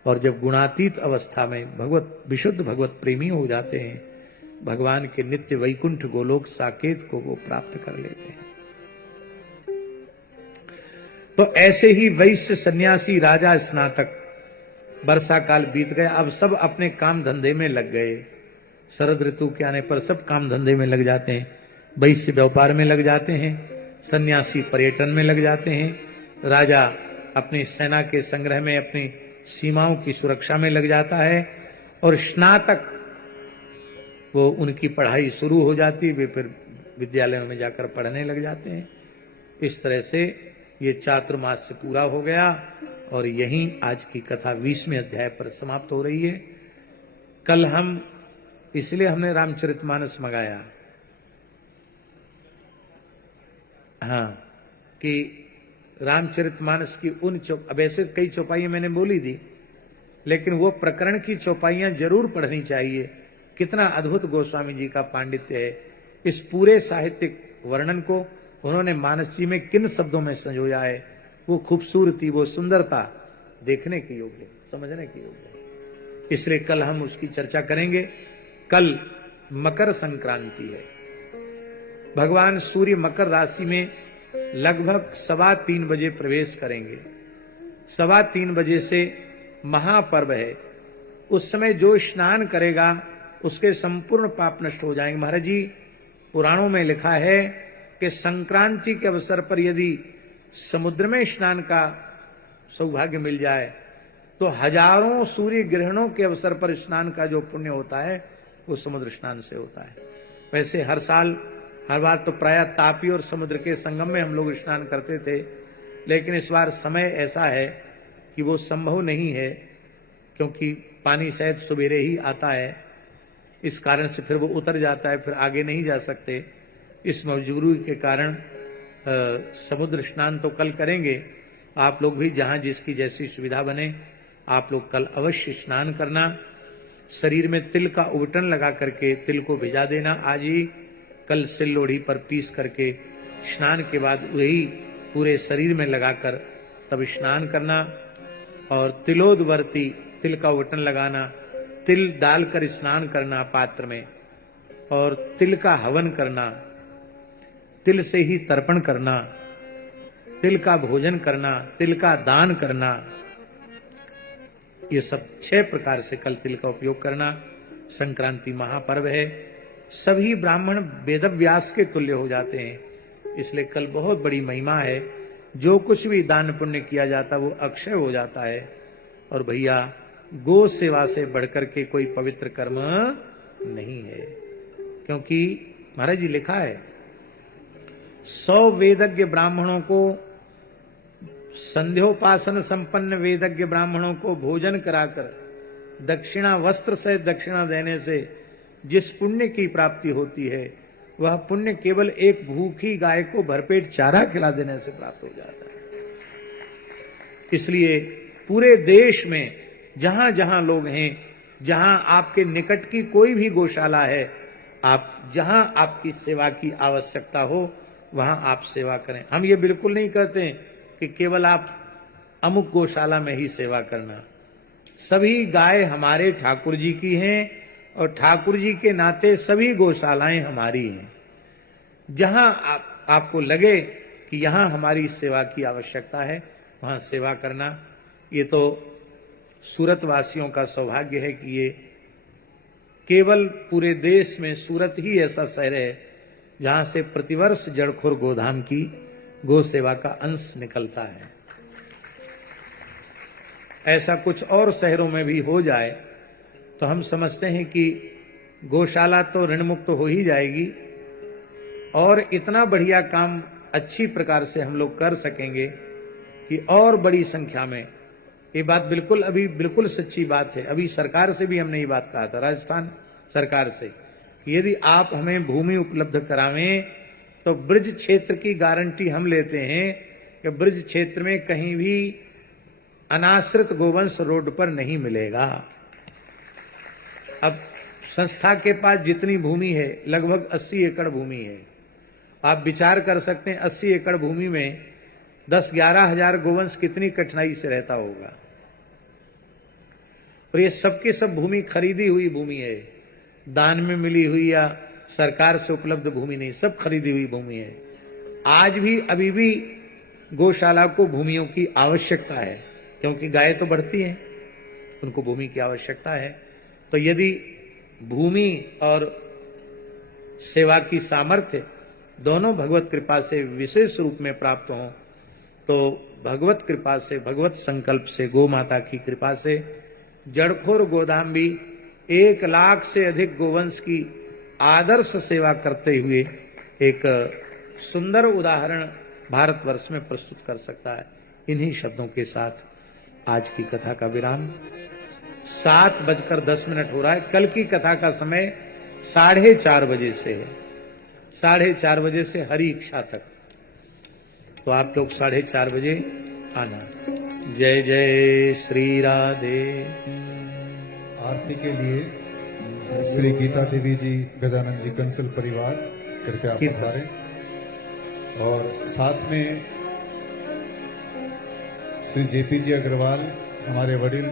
और जब गुणातीत अवस्था में विशुद्ध भगवत प्रेमी हो जाते हैं, भगवान के नित्य वैकुंठ गोलोक साकेत को वो प्राप्त कर लेते हैं। तो ऐसे ही वैश्य, सन्यासी, राजा, स्नातक, वर्षा काल बीत गया, अब सब अपने काम धंधे में लग गए। शरद ऋतु के आने पर सब काम धंधे में लग जाते हैं। वैश्य व्यापार में लग जाते हैं, सन्यासी पर्यटन में लग जाते हैं, राजा अपनी सेना के संग्रह में, अपनी सीमाओं की सुरक्षा में लग जाता है, और स्नातक वो उनकी पढ़ाई शुरू हो जाती, वे फिर विद्यालयों में जाकर पढ़ने लग जाते हैं। इस तरह से ये चातुर्मास से पूरा हो गया और यहीं आज की कथा 20वें अध्याय पर समाप्त हो रही है। कल हम इसलिए हमने रामचरितमानस मंगाया, हाँ, कि रामचरितमानस की उन अब ऐसे कई चौपाइयां मैंने बोली थी, लेकिन वो प्रकरण की चौपाइयां जरूर पढ़नी चाहिए। कितना अद्भुत गोस्वामी जी का पांडित्य है। इस पूरे साहित्यिक वर्णन को उन्होंने मानस जी में किन शब्दों में संजोया है। वो खूबसूरती, वो सुंदरता देखने की योग्य, समझने की योग्य। इसलिए कल हम उसकी चर्चा करेंगे। कल मकर संक्रांति है। भगवान सूर्य मकर राशि में लगभग 3:15 बजे प्रवेश करेंगे। 3:15 बजे से महापर्व है। उस समय जो स्नान करेगा उसके संपूर्ण पाप नष्ट हो जाएंगे। महाराज जी, पुराणों में लिखा है कि संक्रांति के अवसर पर यदि समुद्र में स्नान का सौभाग्य मिल जाए तो हजारों सूर्य ग्रहणों के अवसर पर स्नान का जो पुण्य होता है वो समुद्र स्नान से होता है। वैसे हर साल हर बार तो प्रायः तापी और समुद्र के संगम में हम लोग स्नान करते थे, लेकिन इस बार समय ऐसा है कि वो संभव नहीं है, क्योंकि पानी शायद सवेरे ही आता है। इस कारण से फिर वो उतर जाता है, फिर आगे नहीं जा सकते। इस मजबूरी के कारण समुद्र स्नान तो कल करेंगे। आप लोग भी जहां जिसकी जैसी सुविधा बने आप लोग कल अवश्य स्नान करना। शरीर में तिल का उबटन लगा करके तिल को भिजा देना आज ही। कल सिल लोढ़ी पर पीस करके स्नान के बाद वही पूरे शरीर में लगाकर तब स्नान करना। और तिलोदवर्ती, तिल का उबटन लगाना, तिल डालकर स्नान करना पात्र में, और तिल का हवन करना, तिल से ही तर्पण करना, तिल का भोजन करना, तिल का दान करना, ये सब 6 प्रकार से कल तिल का उपयोग करना। संक्रांति महापर्व है। सभी ब्राह्मण वेदव्यास के तुल्य हो जाते हैं, इसलिए कल बहुत बड़ी महिमा है। जो कुछ भी दान पुण्य किया जाता वो अक्षय हो जाता है। और भैया, गो सेवा से बढ़कर के कोई पवित्र कर्म नहीं है, क्योंकि महाराज जी लिखा है 100 वेदज्ञ ब्राह्मणों को, संध्योपासन संपन्न वेदज्ञ ब्राह्मणों को भोजन कराकर दक्षिणा, वस्त्र से दक्षिणा देने से जिस पुण्य की प्राप्ति होती है वह पुण्य केवल एक भूखी गाय को भरपेट चारा खिला देने से प्राप्त हो जाता है। इसलिए पूरे देश में जहां जहां लोग हैं, जहां आपके निकट की कोई भी गौशाला है, आप जहां आपकी सेवा की आवश्यकता हो वहां आप सेवा करें। हम ये बिल्कुल नहीं कहते कि केवल आप अमुक गौशाला में ही सेवा करना। सभी गाय हमारे ठाकुर जी की हैं और ठाकुर जी के नाते सभी गौशालाएं हमारी हैं। जहां आपको लगे कि यहां हमारी सेवा की आवश्यकता है वहां सेवा करना। ये तो सूरत वासियों का सौभाग्य है कि ये केवल पूरे देश में सूरत ही ऐसा शहर है जहां से प्रतिवर्ष जड़खोर गोधाम की गो सेवा का अंश निकलता है। ऐसा कुछ और शहरों में भी हो जाए तो हम समझते हैं कि गौशाला तो ऋण मुक्त हो ही जाएगी और इतना बढ़िया काम अच्छी प्रकार से हम लोग कर सकेंगे कि और बड़ी संख्या में। ये बात बिल्कुल सच्ची बात है। अभी सरकार से भी हमने ये बात कहा था, राजस्थान सरकार से, कि यदि आप हमें भूमि उपलब्ध करावें तो ब्रज क्षेत्र की गारंटी हम लेते हैं कि ब्रज क्षेत्र में कहीं भी अनाश्रित गोवंश रोड पर नहीं मिलेगा। अब संस्था के पास जितनी भूमि है लगभग 80 एकड़ भूमि है। आप विचार कर सकते हैं 80 एकड़ भूमि में 10-11 हजार गोवंश कितनी कठिनाई से रहता होगा। और ये सबकी सब भूमि खरीदी हुई भूमि है, दान में मिली हुई या सरकार से उपलब्ध भूमि नहीं, सब खरीदी हुई भूमि है। आज भी अभी भी गौशाला को भूमियों की आवश्यकता है, क्योंकि गाय तो बढ़ती हैं, उनको भूमि की आवश्यकता है। तो यदि भूमि और सेवा की सामर्थ्य दोनों भगवत कृपा से विशेष रूप में प्राप्त हों तो भगवत कृपा से, भगवत संकल्प से, गौ माता की कृपा से जड़खोर गोधाम भी 1 लाख से अधिक गोवंश की आदर्श सेवा करते हुए एक सुंदर उदाहरण भारतवर्ष में प्रस्तुत कर सकता है। इन्हीं शब्दों के साथ आज की कथा का विराम। 7:10 हो रहा है। कल की कथा का समय 4:30 बजे से है, 4:30 बजे से हरि इच्छा तक। तो आप लोग 4:30 बजे आना। जय जय श्री राधे। आरती के लिए श्री गीता देवी जी, गजानन जी कंसल परिवार कृपया आप पधारें। और साथ में श्री जेपी जी अग्रवाल, हमारे वडील,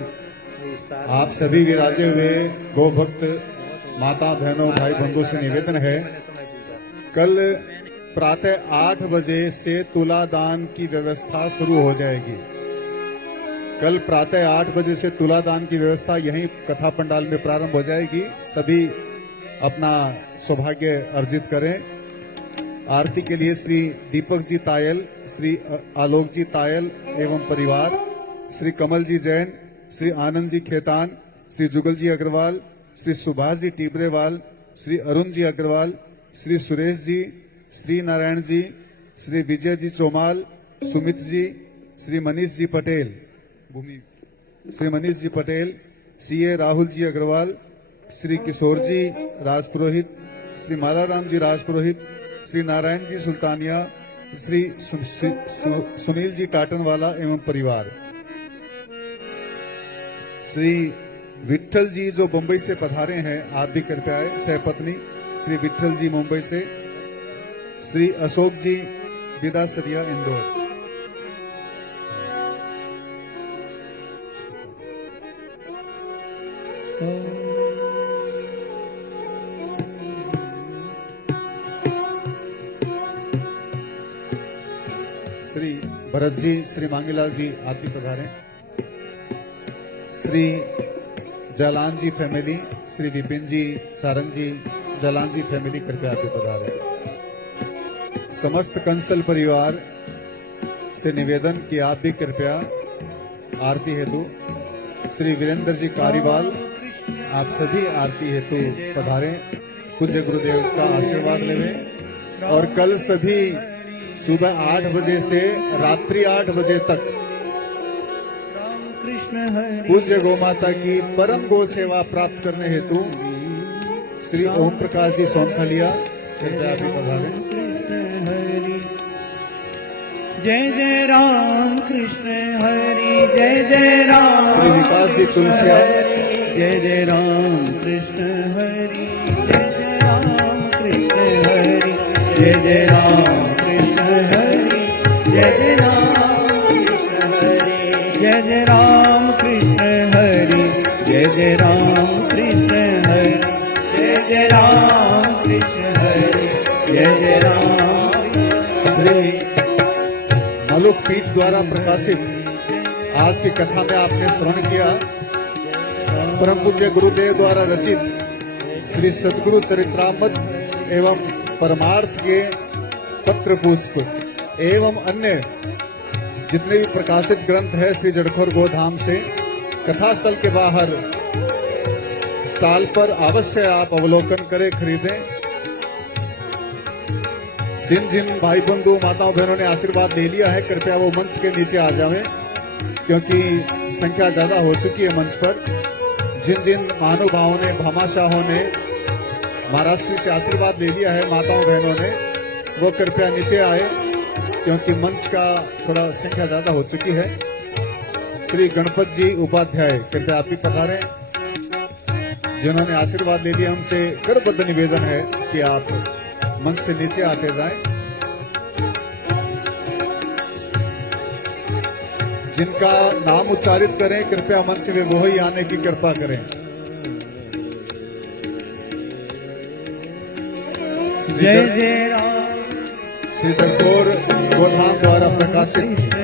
आप सभी विराजे हुए गौ भक्त माता बहनों भाई बंधुओं से निवेदन है, कल प्रातः 8 बजे से तुलादान की व्यवस्था शुरू हो जाएगी। कल प्रातः 8 बजे से तुलादान की व्यवस्था यहीं कथा पंडाल में प्रारंभ हो जाएगी। सभी अपना सौभाग्य अर्जित करें। आरती के लिए श्री दीपक जी तायल, श्री आलोक जी तायल एवं परिवार, श्री कमल जी जैन, श्री आनंद जी खेतान, श्री जुगल जी अग्रवाल, श्री सुभाष जी टिबरेवाल, श्री अरुण जी अग्रवाल, श्री सुरेश जी, श्री नारायण जी, श्री विजय जी चौमाल, सुमित जी, श्री मनीष जी पटेल, श्री मनीष जी पटेल, सीए राहुल जी अग्रवाल, श्री किशोर जी राजपुरोहित, श्री मालाराम जी राजपुरोहित, श्री नारायण जी सुल्तानिया, श्री सुनील जी टाटनवाला एवं परिवार, श्री विठल जी जो मुंबई से पधारे हैं, आप भी कृपया आए। सहपत्नी श्री विठल जी मुंबई से, श्री अशोक जी विदासरिया इंदौर। श्री भरत जी, श्री मांगीलाल जी, आप भी पधारें। श्री जालान जी फैमिली, श्री विपिन जी, सारंग जी, जालान जी फैमिली, कृपया आप भी पधारें। समस्त कंसल परिवार से निवेदन कि आप भी कृपया आरती हेतु, श्री वीरेंद्र जी कारीवाल, आप सभी आरती हेतु पधारें। पूज्य गुरुदेव का आशीर्वाद लेवें। और कल सभी सुबह 8 बजे से रात्रि 8 बजे तक पूज्य गौ माता की परम गौ सेवा प्राप्त करने हेतु श्री ओम प्रकाश जी सोनखलिया, कृपया भी पधारें। जय जय राम कृष्ण हरि, जय जय राम। श्री विकास जी तुलसिया, जय जय राम कृष्ण हरि, जय जय राम कृष्ण हरि, जय जय राम कृष्ण हरि, जय जय राम कृष्ण हरि, जय जय राम कृष्ण हरि, जय जय राम कृष्ण हरि, जय जय राम कृष्ण हरि, जय जय राम। श्री मलुक पीठ द्वारा प्रकाशित आज की कथा में आपने श्रवण किया परम पूज्य गुरुदेव द्वारा रचित श्री सद्गुरु चरित्रामृत एवं परमार्थ के पत्र पुष्प एवं अन्य जितने भी प्रकाशित ग्रंथ है श्री जड़खोर गोधाम से। कथास्थल के बाहर स्टॉल पर अवश्य आप अवलोकन करें, खरीदें। जिन जिन भाई बंधु माताओं बहनों ने आशीर्वाद ले लिया है, कृपया वो मंच के नीचे आ जाएं, क्योंकि संख्या ज्यादा हो चुकी है मंच पर। जिन जिन महानुभावों ने, भामाशाहों ने महाराष्ट्र से आशीर्वाद ले लिया है माताओं बहनों ने, वो कृपया नीचे आए, क्योंकि मंच का थोड़ा संख्या ज्यादा हो चुकी है। श्री गणपत जी उपाध्याय, कृपया आप भी पधारें। जिन्होंने आशीर्वाद ले लिया, हमसे करबद्ध निवेदन है कि आप मंच से नीचे आते जाएं। जिनका नाम उच्चारित करें, कृपया मंच में वो ही आने की कृपा करें। जय जय राम। श्री जड़खोर गोधाम द्वारा प्रकाशित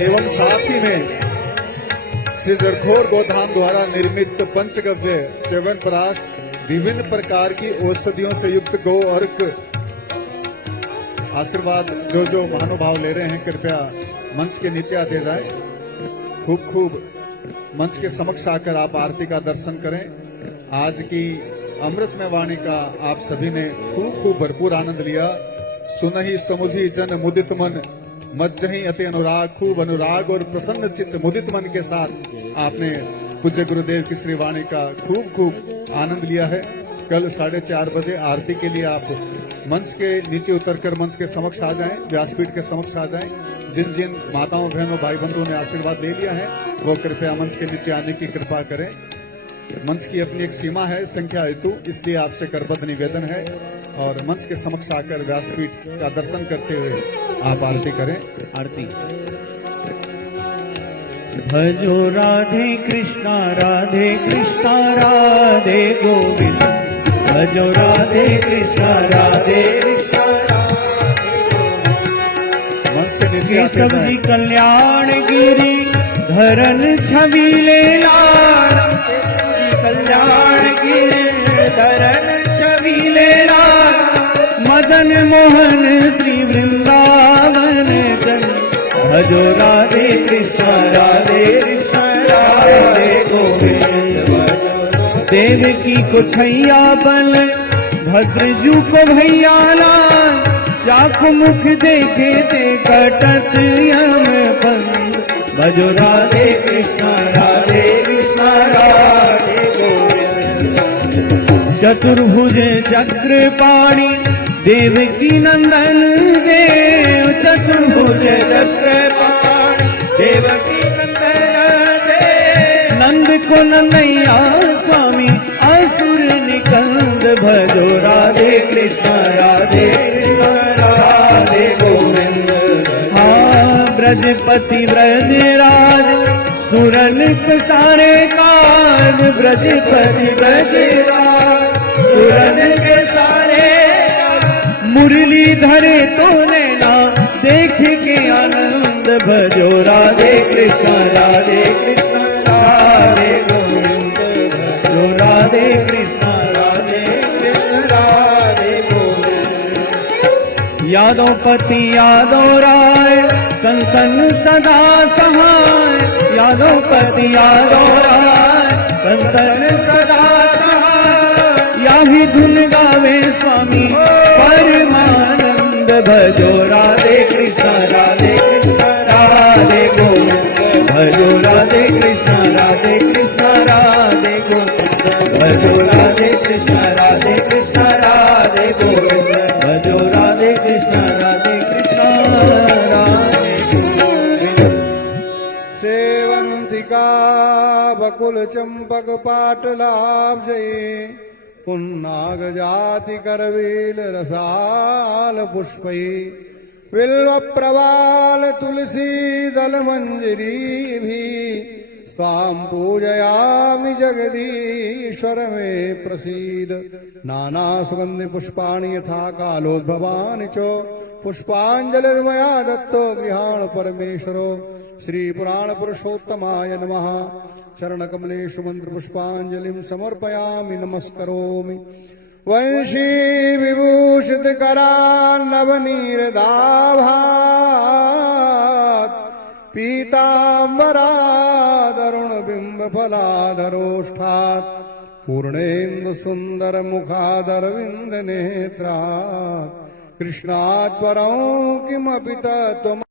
एवं साथ ही में श्री जड़खोर गोधाम द्वारा निर्मित पंचगव्य च्यवनप्राश विभिन्न प्रकार की औषधियों से युक्त गौ अर्क आशीर्वाद जो महानुभाव ले रहे हैं, कृपया मंच के नीचे आते जाएं। खूब खूब मंच के समक्ष आकर आप आरती का दर्शन करें। आज की अमृतमय वाणी का आप सभी ने खूब खूब भरपूर आनंद लिया। सुनहि समुझी जन मुदित मन, मज्जही अति अनुराग, खूब अनुराग और प्रसन्न चित्त मुदित मन के साथ आपने पूज्य गुरुदेव की श्री वाणी का खूब आनंद लिया है। कल 4:30 बजे आरती के लिए आप मंच के नीचे उतरकर मंच के समक्ष आ जाएं, व्यासपीठ के समक्ष आ जाएं। जिन जिन माताओं बहनों भाई बंधुओं ने आशीर्वाद ले लिया है वो कृपया मंच के नीचे आने की कृपा करें। मंच की अपनी एक सीमा है संख्या हेतु, इसलिए आपसे करबद्ध निवेदन है और मंच के समक्ष आकर व्यासपीठ का दर्शन करते हुए आप आरती करें। आरती। भजो राधे कृष्णा राधे गोविंद, भजो राधे कृष्णा राधे कृष्णा मंच से नीचे आते सब्जी जाएं। कल्याण गिरी धरन छबीले लाल, कल्याण गिरी धरन छबीले लाल, मदन मोहन श्री वृंदावन जन, भजो राधे कृष्णा राधे गोविंद, देवकी को छैया बल भद्रजू को भैया लाल, जाको मुख देखे ते कटत यम बंद, भजो राधे कृष्णा राधे गोविंद, चतुर्भुज चक्रपाणि देवकी नंदन देव, चतुर्भुज चक्रपाणि देवकी नंदन देव, नंद को नंदैया स्वामी असुर निकंद, भजो राधे कृष्णा राधे गोविंद। हाँ ब्रजपति ब्रजराज सुरन सारे काज, ब्रजपति ब्रजराज सुरन के सारे, मुरली धरे तो नैना देख के आनंद, भजो राधे कृष्णा राधे गोविंद, भजो राधे कृष्णा राधे गोविंद। यादवपति यादव राय संतन सदा सहाय, यादवपति यादव राय संतन सदा सहाय, याही धुन गावे स्वामी परमानंद, भजो राधे कृष्णा राधे गोविंद, भजो राधे कृष्णा राधे गोविंद, भजो राधे कृष्णा राधे गोविंद, भजो राधे कृष्णा राधे गोविंद। सेवंतिका बकुल चंपक पाटलाभ जये, पुन्नाग जाति करवील रसाल पुष्पै, बिल्व प्रवाल तुलसी दल मंजरी भी, स्वाम पूजयामि जगदीश्वर में प्रसीद, नाना सुगंधि पुष्पाणि यथा कालोद्भवानि च, पुष्पांजलिर्मया दत्तो गृहाण परमेश्वरो, श्री पुराण पुरुषोत्तमाय नमः। चरण कमलेषु मंत्र पुष्पांजलिं समर्पयामि नमस्करोमि। वंशी विभूषित करान्नवनीरदाभात्, पीताम्बरादरुण बिंब फलाधरोष्ठात्, पूर्णेन्दु सुंदर मुखादरविंद नेत्रात्, कृष्णात् परं किमपि तत्त्वम्